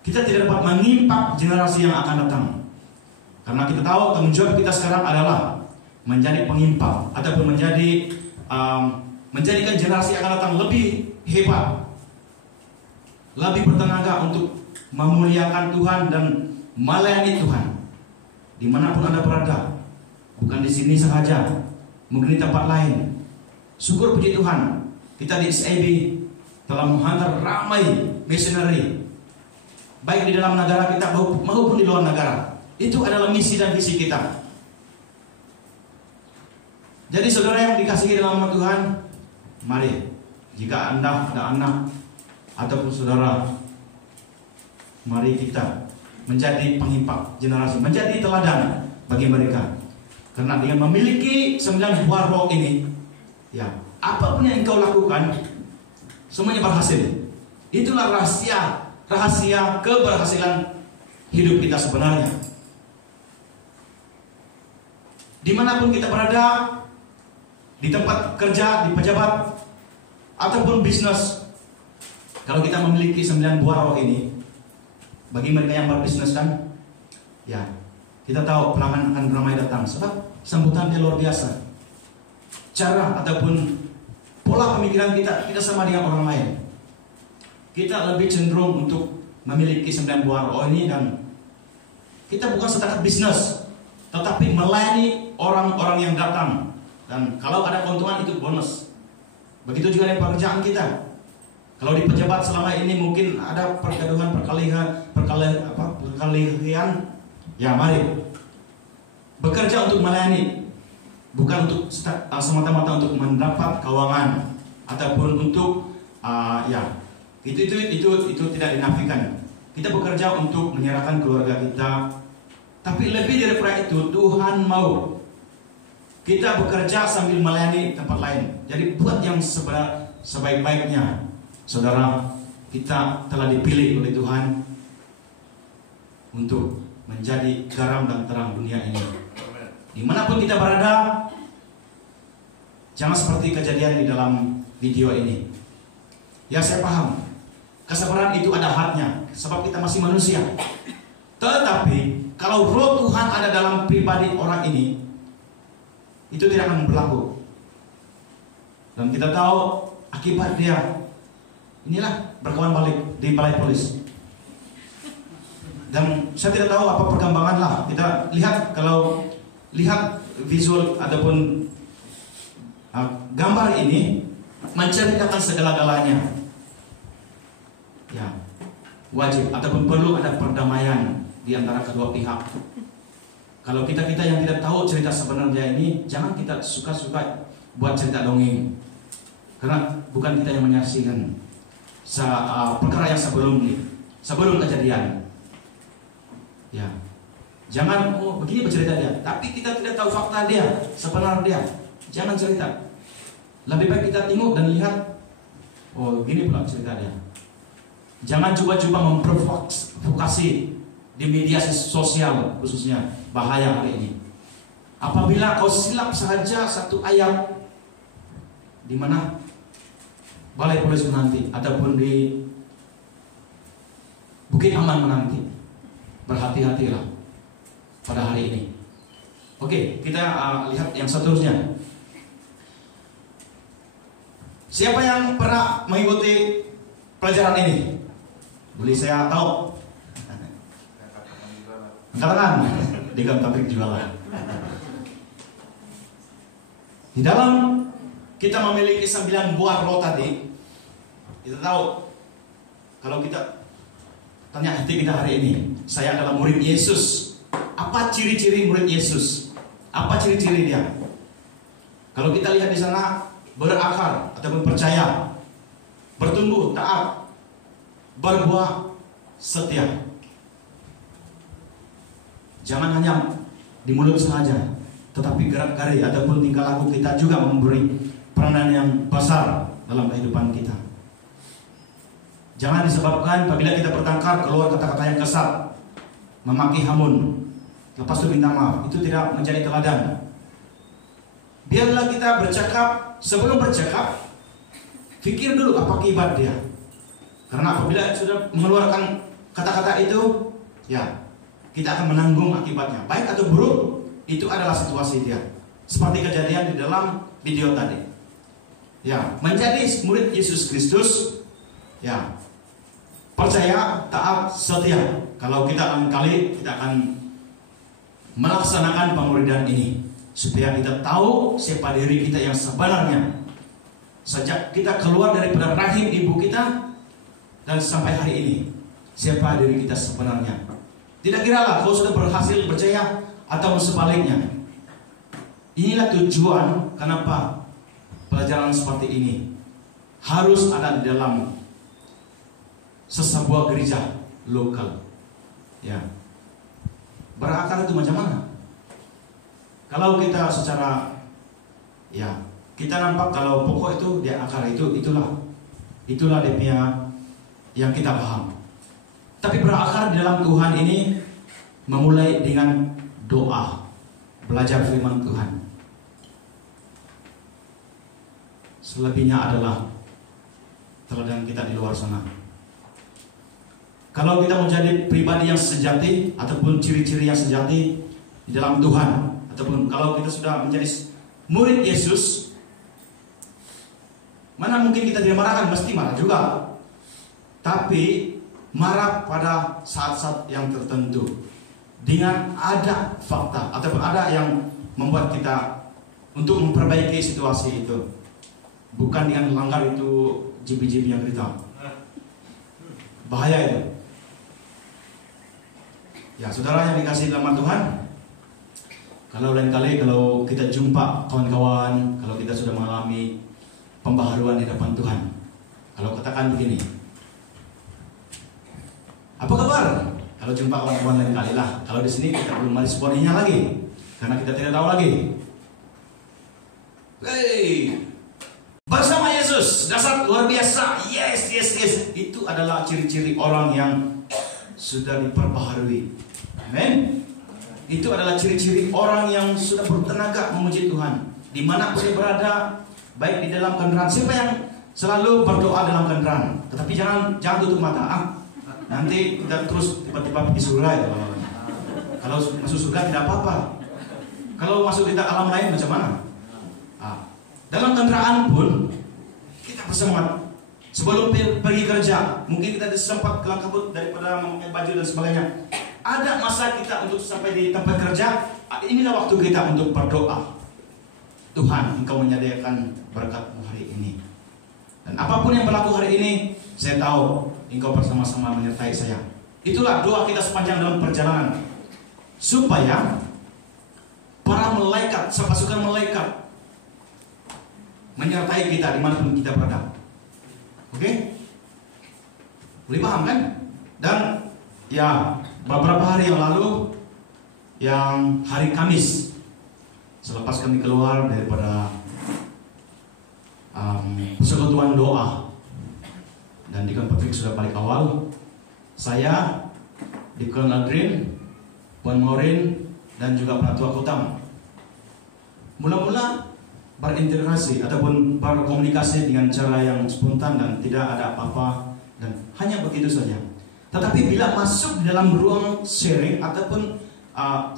kita tidak dapat mengimpak generasi yang akan datang. Karena kita tahu tanggung jawab kita sekarang adalah menjadi pengimpak ataupun menjadikan generasi yang akan datang lebih hebat, lebih bertenaga untuk memuliakan Tuhan dan melayani Tuhan dimanapun Anda berada. Bukan di sini saja, mungkin di tempat lain. Syukur puji Tuhan, kita di SAB telah menghantar ramai missionary, baik di dalam negara kita maupun di luar negara. Itu adalah misi dan visi kita. Jadi saudara yang dikasihi dalam nama Tuhan, mari, jika Anda ada anak ataupun saudara, mari kita menjadi pengimpak generasi, menjadi teladan bagi mereka. Karena dengan memiliki 9 buah roh ini, apapun yang engkau lakukan, semuanya berhasil. Itulah rahasia keberhasilan hidup kita sebenarnya. Dimanapun kita berada, di tempat kerja, di pejabat, ataupun bisnis, kalau kita memiliki 9 buah roh ini, bagi mereka yang berbisnis kan, kita tahu pelanggan akan ramai datang, sebab sambutannya luar biasa. Cara ataupun pola pemikiran kita tidak sama dengan orang lain. Kita lebih cenderung untuk memiliki 9 buah roh ini, dan kita bukan setakat bisnis, tetapi melayani orang-orang yang datang. Dan kalau ada keuntungan itu bonus. Begitu juga dengan pekerjaan kita. Kalau di pejabat selama ini mungkin ada pergaduhan, perkelahian, mari bekerja untuk melayani, bukan untuk semata-mata untuk mendapat keuangan ataupun untuk itu tidak dinafikan. Kita bekerja untuk menyerahkan keluarga kita, tapi lebih daripada itu Tuhan mau kita bekerja sambil melayani tempat lain. Jadi buat yang sebaik-baiknya. Saudara, kita telah dipilih oleh Tuhan untuk menjadi garam dan terang dunia ini. Dimanapun kita berada, jangan seperti kejadian di dalam video ini. Ya, saya paham, kesabaran itu ada hadnya, sebab kita masih manusia. Tetapi kalau roh Tuhan ada dalam pribadi orang ini, itu tidak akan berlaku. Dan kita tahu akibat dia, inilah berkawan balik di balai polis. Dan saya tidak tahu apa perkembangan lah. Kita lihat, kalau lihat visual ataupun gambar ini menceritakan segala-galanya. Ya, wajib ataupun perlu ada perdamaian di antara kedua pihak. Kalau kita yang tidak tahu cerita sebenarnya ini, jangan kita suka-suka buat cerita dongeng, karena bukan kita yang menyaksikan perkara yang sebelum kejadian. Ya, jangan begini bercerita dia, tapi kita tidak tahu fakta dia, sebenarnya dia. Jangan cerita. Lebih baik kita tengok dan lihat, oh gini pula cerita dia. Jangan coba-coba memprovokasi di media sosial, khususnya bahaya hari ini. Apabila kau silap saja satu ayat di mana balai polis menanti ataupun di Bukit Aman menanti, berhati-hatilah pada hari ini. Oke, kita lihat yang seterusnya. Siapa yang pernah mengikuti pelajaran ini? Boleh saya tahu? Katakan di dalam topik jualan. Di dalam kita memiliki 9 buah roh tadi, kita tahu kalau kita tanya hati kita hari ini, saya adalah murid Yesus. Apa ciri-ciri murid Yesus? Apa ciri-ciri dia? Kalau kita lihat di sana, berakar ataupun percaya, bertumbuh taat, berbuah setia. Jangan hanya di mulut saja, tetapi gerak-gerik ataupun tingkah laku kita juga memberi peranan yang besar dalam kehidupan kita. Jangan disebabkan apabila kita bertengkar keluar kata-kata yang kasar, memaki hamun, lepas itu minta maaf. Itu tidak menjadi teladan. Biarlah kita bercakap, sebelum bercakap pikir dulu apa akibat dia. Karena apabila sudah mengeluarkan kata-kata itu, ya kita akan menanggung akibatnya, baik atau buruk. Itu adalah situasi dia, seperti kejadian di dalam video tadi. Ya, menjadi murid Yesus Kristus, ya percaya, taat, setia. Kalau kita akan melaksanakan pemuridan ini, supaya kita tahu siapa diri kita yang sebenarnya sejak kita keluar daripada rahim ibu kita dan sampai hari ini, siapa diri kita sebenarnya. Tidak kiralah kau sudah berhasil percaya atau sebaliknya. Inilah tujuan kenapa pelajaran seperti ini harus ada di dalam sesebuah gereja lokal. Ya, berakar itu macam mana? Kalau kita secara, ya kita nampak kalau pokok itu dia akar itulah dia punya yang kita paham. Tapi berakar di dalam Tuhan ini memulai dengan doa, belajar firman Tuhan. Selebihnya adalah teladan kita di luar sana. Kalau kita menjadi pribadi yang sejati ataupun ciri-ciri yang sejati di dalam Tuhan, ataupun kalau kita sudah menjadi murid Yesus, mana mungkin kita tidak marahkan, mesti marah juga. Tapi marah pada saat-saat yang tertentu dengan ada fakta ataupun ada yang membuat kita untuk memperbaiki situasi itu, bukan dengan langgar itu jipi-jipi yang kita. Bahaya itu. Ya, saudara yang dikasih dalam Tuhan, kalau lain kali kalau kita jumpa kawan-kawan, kalau kita sudah mengalami pembaharuan di depan Tuhan, kalau katakan begini, apa kabar? Kalau jumpa kawan-kawan lain kali lah. Kalau di sini kita belum meresponinya lagi, karena kita tidak tahu lagi. Hey, bersama Yesus, dasar luar biasa. Yes. Itu adalah ciri-ciri orang yang sudah diperbaharui. Amin. Itu adalah ciri-ciri orang yang sudah bertenaga memuji Tuhan, dimanapun dia berada, baik di dalam kendaraan. Siapa yang selalu berdoa dalam kendaraan? Tetapi jangan tutup mata. nanti kita terus tiba-tiba pergi surga itu. Kalau masuk surga tidak apa-apa. Kalau masuk kita alam lain macam mana? Dalam kendaraan pun kita bersemangat. Sebelum pergi kerja, mungkin kita sempat kelang kabut daripada memakai baju dan sebagainya. Ada masa kita untuk sampai di tempat kerja. Inilah waktu kita untuk berdoa. Tuhan, Engkau menyediakan berkat-Mu hari ini. Dan apapun yang berlaku hari ini, saya tahu Engkau bersama-sama menyertai saya. Itulah doa kita sepanjang dalam perjalanan. Supaya para malaikat, pasukan malaikat menyertai kita dimanapun kita berada. Oke? Boleh paham kan? Dan ya, beberapa hari yang lalu, yang hari Kamis, selepas kami keluar daripada persekutuan doa dan Deacon Patrick sudah balik awal, saya, Deacon Aldrin, Puan Maureen, dan juga Penatua Kutam mula-mula berinteraksi ataupun berkomunikasi dengan cara yang spontan dan tidak ada apa-apa dan hanya begitu saja. Tetapi bila masuk di dalam ruang sharing ataupun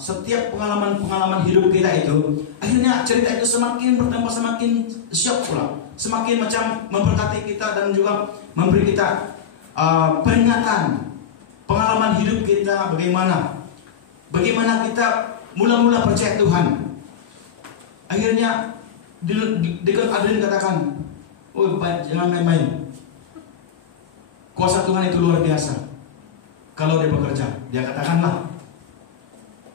setiap pengalaman-pengalaman hidup kita itu, akhirnya cerita itu semakin bertambah, semakin syok pula, semakin macam memberkati kita dan juga memberi kita peringatan pengalaman hidup kita bagaimana kita mula-mula percaya Tuhan. Akhirnya Deacon Adrian katakan, oh jangan main-main. Kuasa Tuhan itu luar biasa. Kalau dia bekerja, dia katakanlah,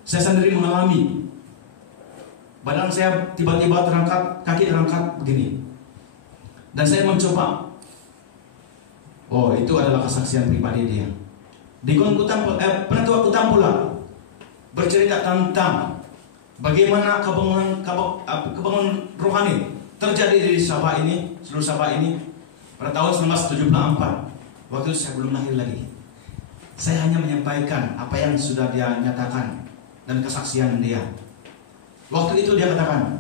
saya sendiri mengalami. Badan saya tiba-tiba terangkat, kaki terangkat begini. Dan saya mencoba. Oh, itu adalah kesaksian pribadi dia. Deacon Kutam, Penatua Kutam pula bercerita tentang bagaimana kebangunan rohani terjadi di Sabah ini, seluruh Sabah ini pada tahun 1974. Waktu itu saya belum lahir lagi. Saya hanya menyampaikan apa yang sudah dia nyatakan dan kesaksian dia. Waktu itu dia katakan,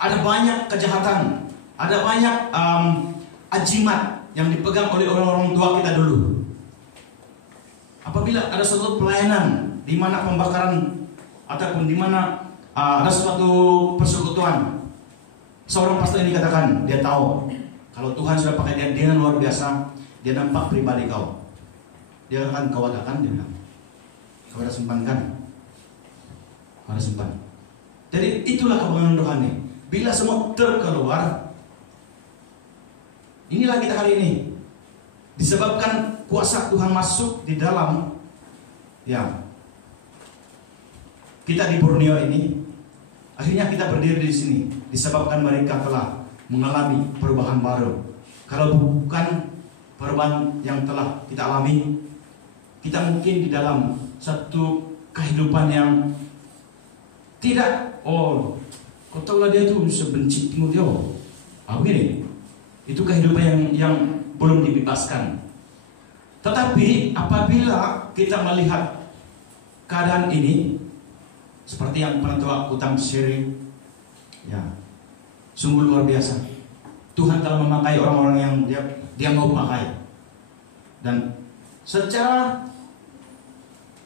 ada banyak kejahatan, ada banyak ajimat yang dipegang oleh orang-orang tua kita dulu. Apabila ada suatu pelayanan di mana pembakaran ataupun di mana ada suatu persekutuan, seorang pastor ini katakan, dia tahu kalau Tuhan sudah pakai dia dengan luar biasa, dia nampak pribadi kau. Dia katakan, kau ada kan? Dia bilang, kau ada simpan kan? Kau ada simpan. Jadi itulah kebangunan rohani. Bila semua terkeluar, inilah kita hari ini. Disebabkan kuasa Tuhan masuk di dalam, ya, kita di Borneo ini, akhirnya kita berdiri di sini. Disebabkan mereka telah mengalami perubahan baru. Kalau bukan perubahan yang telah kita alami, kita mungkin di dalam satu kehidupan yang tidak, oh, kau tahu lah dia itu sebenci Timotius. Begini, itu kehidupan yang belum dibebaskan. Tetapi apabila kita melihat keadaan ini, seperti yang Penatua Kutam sharing, ya, sungguh luar biasa. Tuhan telah memakai orang-orang yang dia mau pakai, dan secara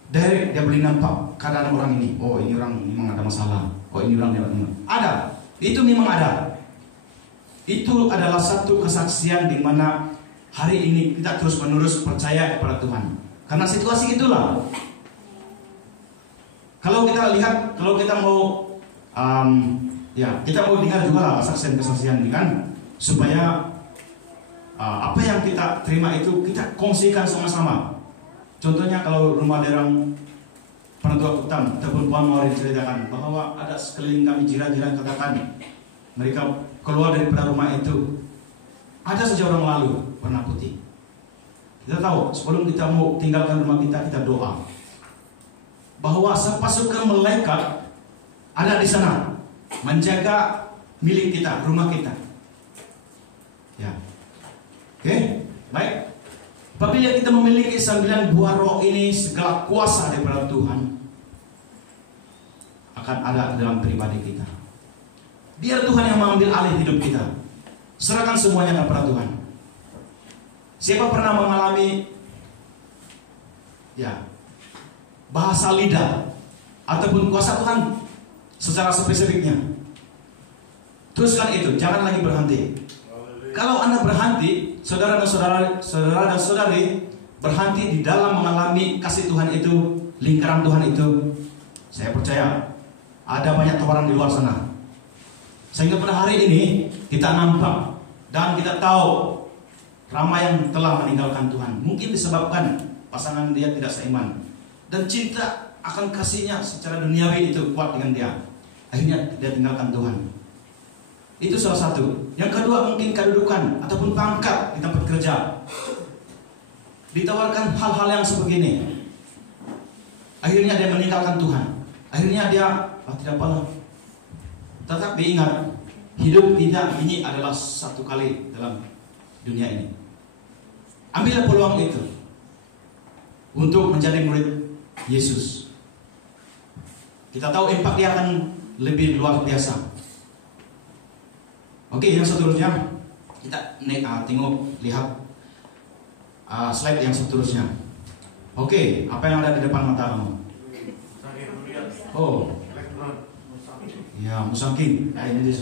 direct dia boleh nampak keadaan orang ini. Oh, ini orang memang ada masalah. Oh, ini orang ada. Itu memang ada. Itu adalah satu kesaksian di mana hari ini kita terus menerus percaya kepada Tuhan. Karena situasi itulah. Kalau kita lihat, kalau kita mau, ya, kita mau dengar juga lah kesaksian-kesaksian ini kan, supaya apa yang kita terima itu kita kongsikan sama-sama. Contohnya kalau rumah derang Penatua Kutam ataupun Puan Maureen ceritakan bahwa ada sekeliling kami jiran-jiran katakan mereka keluar daripada rumah itu, ada saja orang lalu warna putih. Kita tahu sebelum kita mau tinggalkan rumah kita, kita doa bahwa pasukan malaikat ada di sana menjaga milik kita, rumah kita. Ya, oke, baik. Apabila kita memiliki 9 buah roh ini, segala kuasa daripada Tuhan akan ada dalam pribadi kita. Biar Tuhan yang mengambil alih hidup kita. Serahkan semuanya kepada Tuhan. Siapa pernah mengalami ya, bahasa lidah ataupun kuasa Tuhan secara spesifiknya. Teruskan itu, jangan lagi berhenti. Kalau Anda berhenti, saudara dan saudari berhenti di dalam mengalami kasih Tuhan itu, lingkaran Tuhan itu, saya percaya ada banyak tawaran di luar sana. Sehingga pada hari ini kita nampak dan kita tahu ramai yang telah meninggalkan Tuhan. Mungkin disebabkan pasangan dia tidak seiman dan cinta akan kasihnya secara duniawi itu kuat dengan dia. Akhirnya dia tinggalkan Tuhan. Itu salah satu. Yang kedua mungkin kedudukan ataupun pangkat di tempat kerja. Ditawarkan hal-hal yang sebegini. Akhirnya dia meninggalkan Tuhan. Akhirnya dia tidak apa-apa. Tetapi ingat, hidup kita ini adalah satu kali dalam dunia ini. Ambillah peluang itu untuk menjadi murid Yesus. Kita tahu impact dia akan lebih luar biasa. Oke, yang seterusnya kita tengok, lihat slide yang seterusnya. Oke, apa yang ada di depan mata kamu? Oh, ya, musangking. Ini dia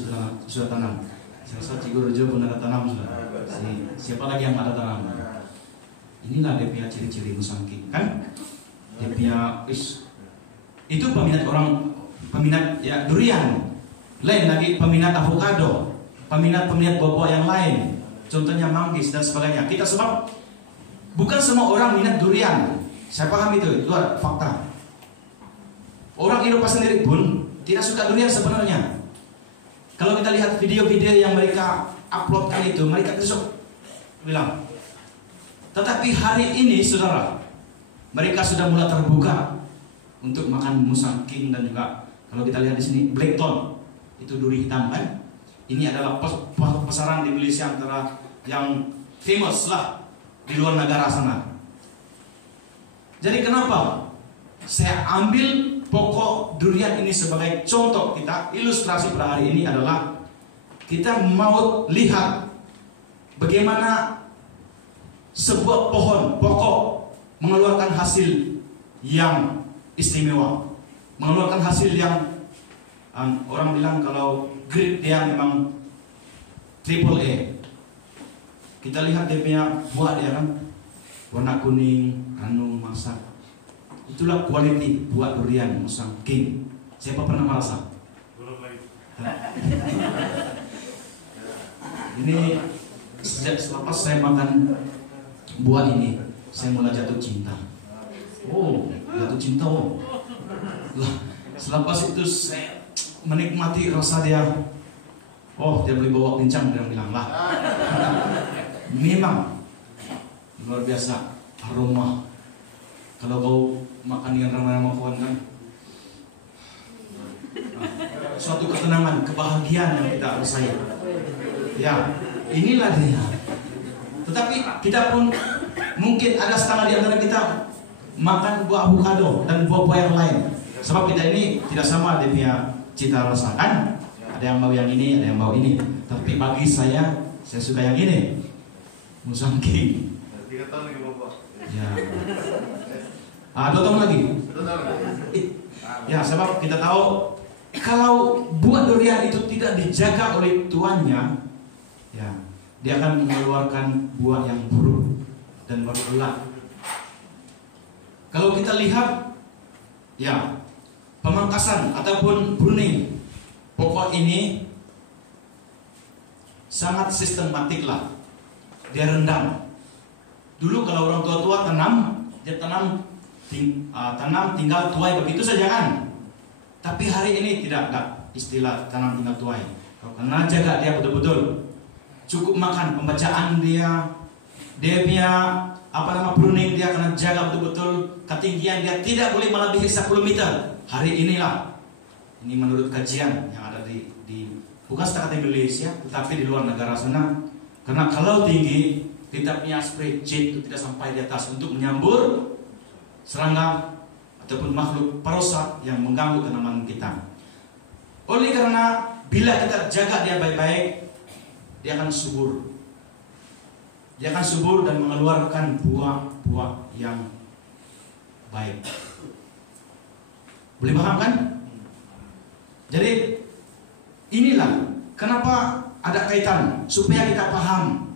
sudah tanam. Saya rasa Cikgu Rejo pun ada tanam sudah. Siapa lagi yang ada tanam? Inilah dia punya ciri-ciri musangking, kan? Dia punya itu peminat ya durian. Lain lagi peminat avocado. Peminat buah-buah yang lain, contohnya manggis dan sebagainya. Kita sebab bukan semua orang minat durian. Saya paham itu fakta. Orang Eropa sendiri pun tidak suka durian sebenarnya. Kalau kita lihat video-video yang mereka uploadkan itu, mereka besok bilang. Tetapi hari ini, saudara, mereka sudah mulai terbuka untuk makan musangking dan juga kalau kita lihat di sini blackthorn, itu duri hitam kan? Ini adalah pasaran di Malaysia antara yang famous lah di luar negara sana. Jadi kenapa saya ambil pokok durian ini sebagai contoh kita, ilustrasi pada hari ini adalah kita mau lihat bagaimana sebuah pohon pokok mengeluarkan hasil yang istimewa, mengeluarkan hasil yang orang bilang kalau grade dia memang triple A. Kita lihat dia punya buah dia kan warna kuning, ranum, masak. Itulah quality buah durian musangking. Siapa pernah merasa? Ini selepas saya makan buah ini, saya mulai jatuh cinta. Oh, jatuh cinta. Oh. Lah, selepas itu saya menikmati rasa dia. Oh, dia boleh bawa kencang, dia bilang lah. Memang luar biasa aroma. Kalau kau makan dengan ramai-ramai kawan kan, suatu ketenangan, kebahagiaan yang kita rasain. Ya, inilah dia. Tetapi kita pun mungkin ada setengah di antara kita makan buah avocado dan buah-buah yang lain. Sebab kita ini tidak sama dia punya cita rasa kan. Ada yang mau yang ini, ada yang mau ini. Tapi bagi saya suka yang ini. Musangking. 3 tahun lagi bapak. Ya. 2 tahun lagi. Ya, sebab kita tahu kalau buah durian itu tidak dijaga oleh tuannya, ya, dia akan mengeluarkan buah yang buruk dan berulat. Kalau kita lihat, ya, pemangkasan ataupun pruning pokok ini sangat sistematik lah. Dia rendam. Dulu kalau orang tua-tua tanam, dia tanam tinggal tuai begitu saja kan. Tapi hari ini tidak ada istilah tanam tinggal tuai. Karena jaga dia betul-betul. Cukup makan pembacaan dia punya pruning dia kena jaga betul-betul. Ketinggian dia tidak boleh melebihi 10 meter. Hari inilah. Ini menurut kajian yang ada di bukan setakat di Malaysia, tetapi di luar negara sana. Karena kalau tinggi, kita punya spray jet itu tidak sampai di atas untuk menyambur serangga ataupun makhluk perusak yang mengganggu tanaman kita. Oleh karena bila kita jaga dia baik-baik, dia akan subur. Dia akan subur dan mengeluarkan buah-buah yang baik. Boleh paham kan? Jadi inilah kenapa ada kaitan, supaya kita paham,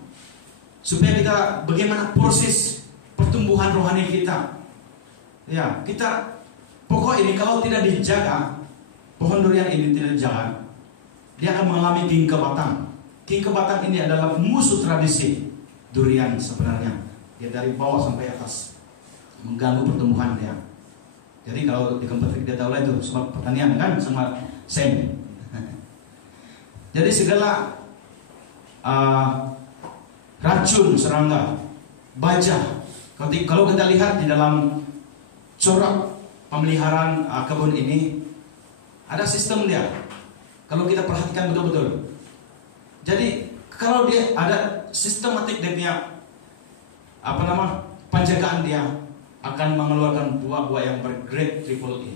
supaya kita bagaimana proses pertumbuhan rohani kita. Ya, kita pokok ini kalau tidak dijaga, pohon durian ini tidak dijaga, dia akan mengalami king batang. King batang ini adalah musuh tradisi durian sebenarnya. Dia dari bawah sampai atas mengganggu pertumbuhan dia. Jadi kalau di Kempetik dia tahu lah itu sebab pertanian kan sama Sem. Jadi segala racun serangga, baja. Kalau kita lihat di dalam corak pemeliharaan kebun ini ada sistem dia. Kalau kita perhatikan betul-betul. Jadi kalau dia ada sistematik dia penjagaan dia akan mengeluarkan buah-buah yang bergrade triple E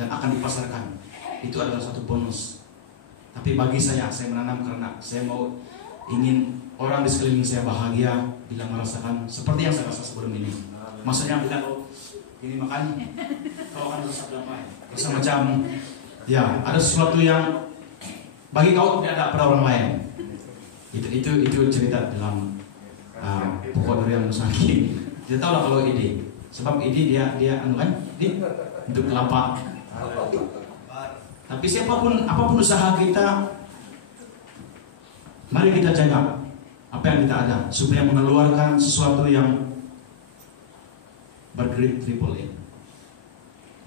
dan akan dipasarkan. Itu adalah satu bonus. Tapi bagi saya menanam karena saya ingin orang di sekeliling saya bahagia bila merasakan seperti yang saya rasa sebelum ini. Maksudnya bila ini makan, kau akan rasa macam ya ada sesuatu yang bagi kau tidak ada pada orang lain. Itu cerita dalam pokok durian Nusantara. Dia tahu lah kalau ide. Sebab ini dia untuk kelapa. Tapi apapun usaha kita, mari kita jaga apa yang kita ada supaya mengeluarkan sesuatu yang bergrade triple A.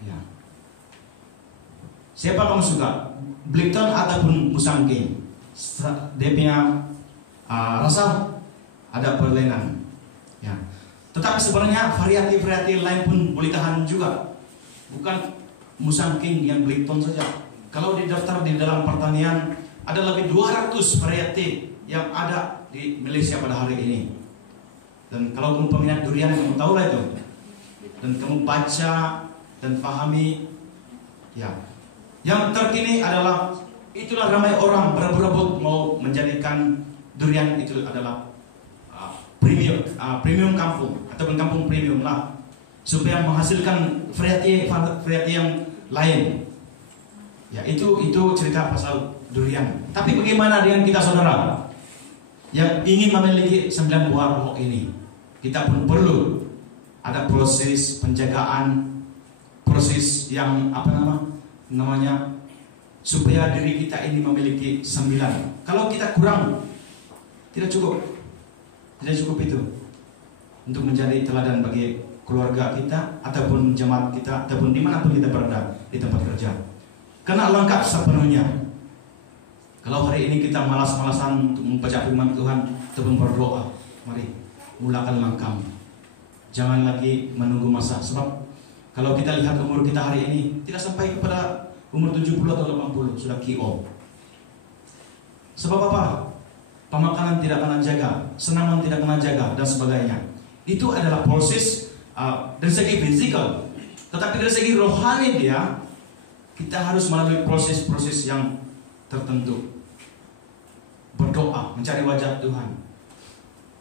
Ya. Siapa kamu suka? Blackton ataupun Musang King? Dia punya rasa ada perlainan. Ya. Tetapi sebenarnya variasi lain pun boleh tahan juga. Bukan Musang King yang Blackton saja. Kalau didaftar di dalam pertanian ada lebih 200 variasi yang ada di Malaysia pada hari ini. Dan kalau kamu peminat durian, kamu tahu lah itu. Dan kamu baca dan pahami. Ya. Yang terkini adalah itulah ramai orang berebut mau menjadikan durian itu adalah premium kampung ataupun kampung premium lah, supaya menghasilkan variasi yang lain. Ya, itu cerita pasal durian. Tapi bagaimana dengan kita saudara yang ingin memiliki 9 buah roh ini? Kita pun perlu ada proses penjagaan, proses yang namanya supaya diri kita ini memiliki 9. Kalau kita kurang, tidak cukup itu untuk menjadi teladan bagi keluarga kita ataupun jemaat kita ataupun dimanapun kita berada di tempat kerja. Karena lengkap sepenuhnya. Kalau hari ini kita malas-malasan untuk membaca firman Tuhan ataupun berdoa, mari mulakan langkah. Jangan lagi menunggu masa. Sebab kalau kita lihat umur kita hari ini tidak sampai kepada umur 70 atau 80 sudah KO. Sebab apa? Pemakanan tidak kena jaga, senangan tidak kena jaga, dan sebagainya. Itu adalah proses dari segi fisikal. Tetapi dari segi rohani dia, kita harus melalui proses-proses yang tertentu. Berdoa, mencari wajah Tuhan.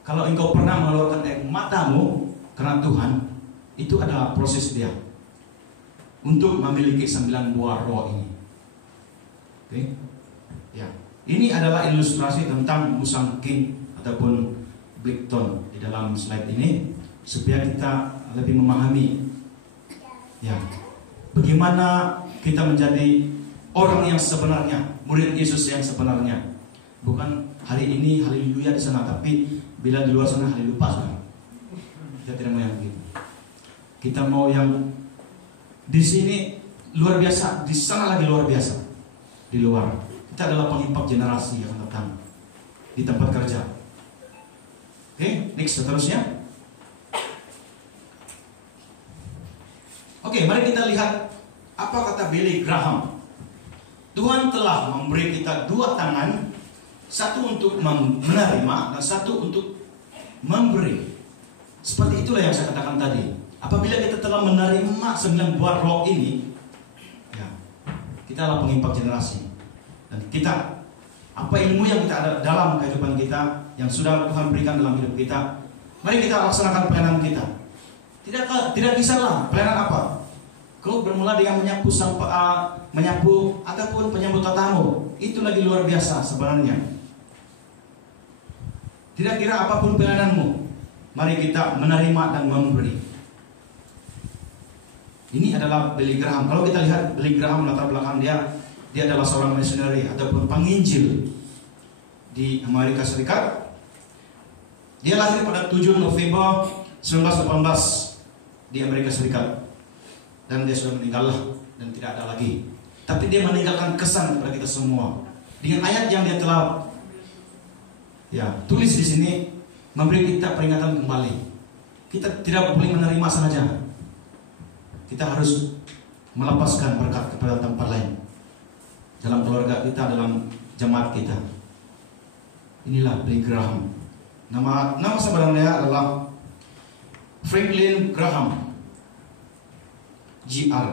Kalau engkau pernah mengeluarkan air matamu karena Tuhan, itu adalah proses dia untuk memiliki 9 buah roh ini. Oke? Ya. Ini adalah ilustrasi tentang Musang King ataupun Blackton di dalam slide ini supaya kita lebih memahami ya bagaimana kita menjadi orang yang sebenarnya, murid Yesus yang sebenarnya. Bukan hari ini haleluya di sana, tapi bila di luar sana haleluya sudah. Kita tidak mau yang begitu. Kita mau yang di sini luar biasa, di sana lagi luar biasa. Di luar. Kita adalah pengimpak generasi yang datang di tempat kerja. Oke, next seterusnya. Oke, mari kita lihat apa kata Billy Graham. Tuhan telah memberi kita 2 tangan, satu untuk menerima dan satu untuk memberi. Seperti itulah yang saya katakan tadi. Apabila kita telah menerima 9 buah roh ini, ya, kita adalah pengimpak generasi. Dan kita, apa ilmu yang kita ada dalam kehidupan kita, yang sudah Tuhan berikan dalam hidup kita, mari kita laksanakan pelayanan kita. Tidak kisahlah pelayanan apa. Kau bermula dengan menyapu ataupun penyambut tamu, itu lagi luar biasa sebenarnya. Tidak kira apapun pelayananmu, mari kita menerima dan memberi. Ini adalah Billy Graham. Kalau kita lihat Billy Graham, latar belakang dia adalah seorang missionary ataupun penginjil di Amerika Serikat. Dia lahir pada 7 November 1918 di Amerika Serikat. Dan dia sudah meninggal dan tidak ada lagi. Tapi dia meninggalkan kesan kepada kita semua dengan ayat yang dia telah tulis di sini, memberi kita peringatan kembali. Kita tidak boleh menerima saja. Kita harus melepaskan berkat kepada tempat lain. Dalam keluarga kita, dalam jemaat kita. Inilah Billy Graham. Nama sebenarnya adalah Franklin Graham, Gr.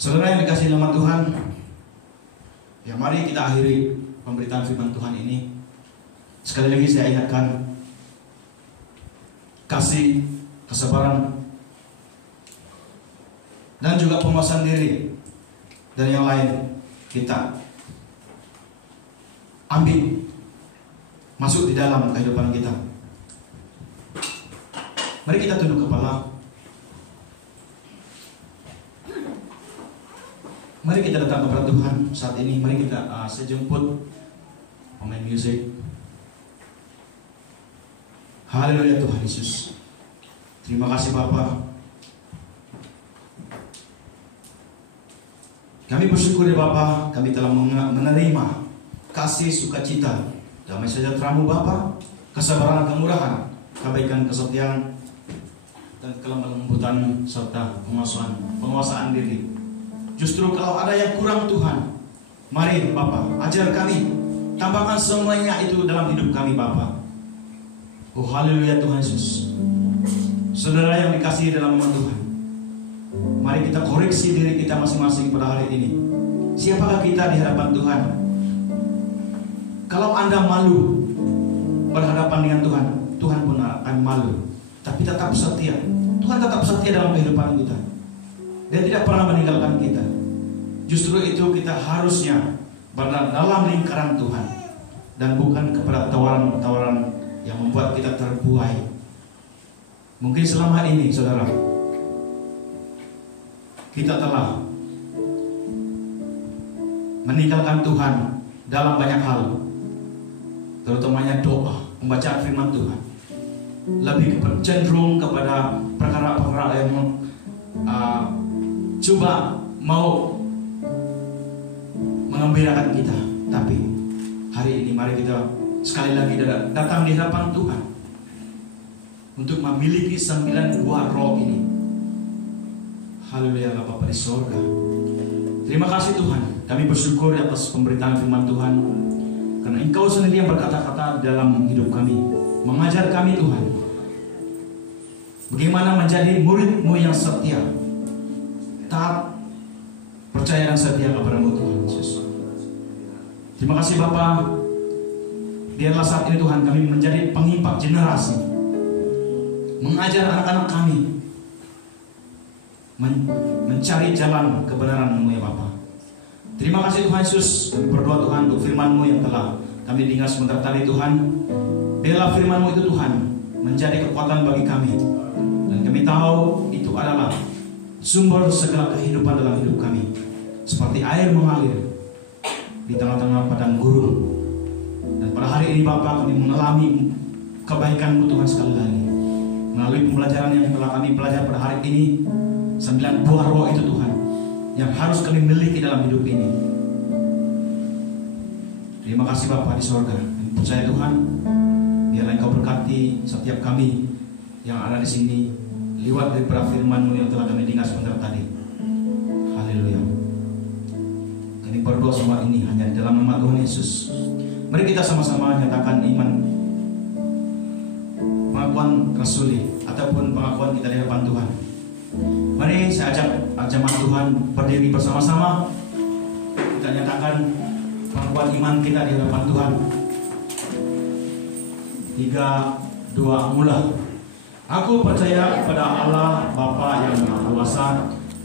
Saudara yang dikasihi nama Tuhan, mari kita akhiri pemberitaan firman Tuhan ini. Sekali lagi saya ingatkan, kasih, kesabaran, dan juga penguasaan diri dan yang lain kita ambil masuk di dalam kehidupan kita. Mari kita tunduk kepala. Mari kita datang kepada Tuhan saat ini. Mari kita sejemput pemain musik. Haleluya Tuhan Yesus. Terima kasih Bapa. Kami bersyukur ya Bapa, kami telah menerima kasih, sukacita, damai sejahtera-Mu Bapa, kesabaran, kemurahan, kebaikan, kesetiaan, dan kelemah lembutan serta penguasaan diri. Justru kalau ada yang kurang Tuhan, mari Bapa, ajar kami, tambahkan semuanya itu dalam hidup kami Bapa. Oh haleluya Tuhan Yesus. Saudara yang dikasihi dalam nama Tuhan, mari kita koreksi diri kita masing-masing pada hari ini. Siapakah kita di hadapan Tuhan? Kalau Anda malu berhadapan dengan Tuhan, Tuhan pun akan malu. Tapi tetap setia. Tuhan tetap setia dalam kehidupan kita. Dia tidak pernah meninggalkan kita. Justru itu kita harusnya berada dalam lingkaran Tuhan, dan bukan kepada tawaran-tawaran yang membuat kita terbuai. Mungkin selama ini saudara, kita telah meninggalkan Tuhan dalam banyak hal, terutamanya doa, pembacaan firman Tuhan. Lebih cenderung kepada perkara-perkara yang coba mau mengembirakan kita. Tapi hari ini mari kita sekali lagi datang di hadapan Tuhan untuk memiliki 9 buah roh ini. Haleluya Bapa di sorga. Terima kasih Tuhan. Kami bersyukur atas pemberitaan firman Tuhan, karena Engkau sendiri yang berkata-kata dalam hidup kami, mengajar kami Tuhan bagaimana menjadi murid-Mu yang setia, taat, percaya dan setia kepada-Mu Tuhan Yesus. Terima kasih Bapa. Biarlah saat ini Tuhan kami menjadi pengimpak generasi, mengajar anak-anak kami mencari jalan kebenaran-Mu ya Bapa. Terima kasih Tuhan Yesus. Kami berdoa Tuhan untuk firman-Mu yang telah kami dengar sebentar tadi Tuhan. Biarlah firman-Mu itu Tuhan menjadi kekuatan bagi kami, dan kami tahu itu adalah sumber segala kehidupan dalam hidup kami, seperti air mengalir di tengah-tengah padang gurun. Dan pada hari ini Bapa, kami mengalami kebaikan-Mu Tuhan sekali lagi melalui pembelajaran yang telah kami pelajari pada hari ini. 9 buah roh itu Tuhan yang harus kami miliki dalam hidup ini. Terima kasih Bapa di sorga. Kami percaya Tuhan, biarlah Engkau berkati setiap kami yang ada di sini lewat daripada firman-Mu yang telah kami dengar sebentar tadi. Haleluya. Kami berdoa semua ini hanya di dalam nama Tuhan Yesus. Mari kita sama-sama nyatakan iman, pengakuan rasuli ataupun pengakuan kita di hadapan Tuhan. Mari saya ajak jemaat Tuhan berdiri bersama-sama. Kita nyatakan pengakuan iman kita di hadapan Tuhan. 3, doa mula. Aku percaya kepada Allah Bapa yang Maha Kuasa,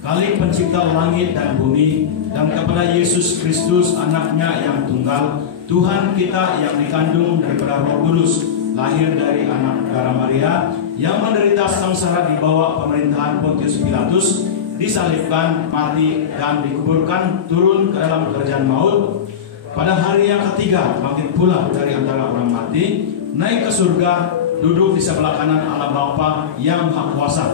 Kali Pencipta langit dan bumi, dan kepada Yesus Kristus anaknya yang tunggal, Tuhan kita yang dikandung daripada Roh Kudus, lahir dari anak darah Maria, yang menderita sengsara di bawah pemerintahan Pontius Pilatus, disalibkan, mati, dan dikuburkan, turun ke dalam kerajaan maut. Pada hari yang ketiga bangkit pula dari antara orang mati, naik ke surga, duduk di sebelah kanan Allah Bapa yang Maha Kuasa.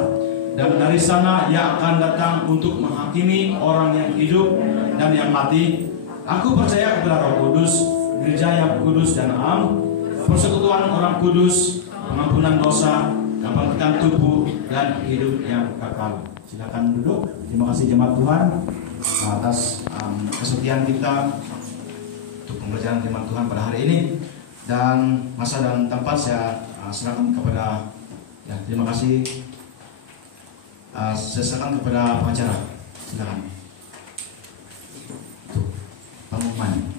Dan dari sana Ia akan datang untuk menghakimi orang yang hidup dan yang mati. Aku percaya kepada Roh Kudus, gereja yang kudus dan am, persekutuan orang kudus, pengampunan dosa, kebangkitan tubuh, dan hidup yang kekal. Silakan duduk. Terima kasih jemaat Tuhan atas kesetiaan kita untuk pembelajaran firman Tuhan pada hari ini. Dan masa dan tempat saya serahkan kepada, ya, terima kasih. Saya serahkan kepada pengacara. Silakan. Pengumuman.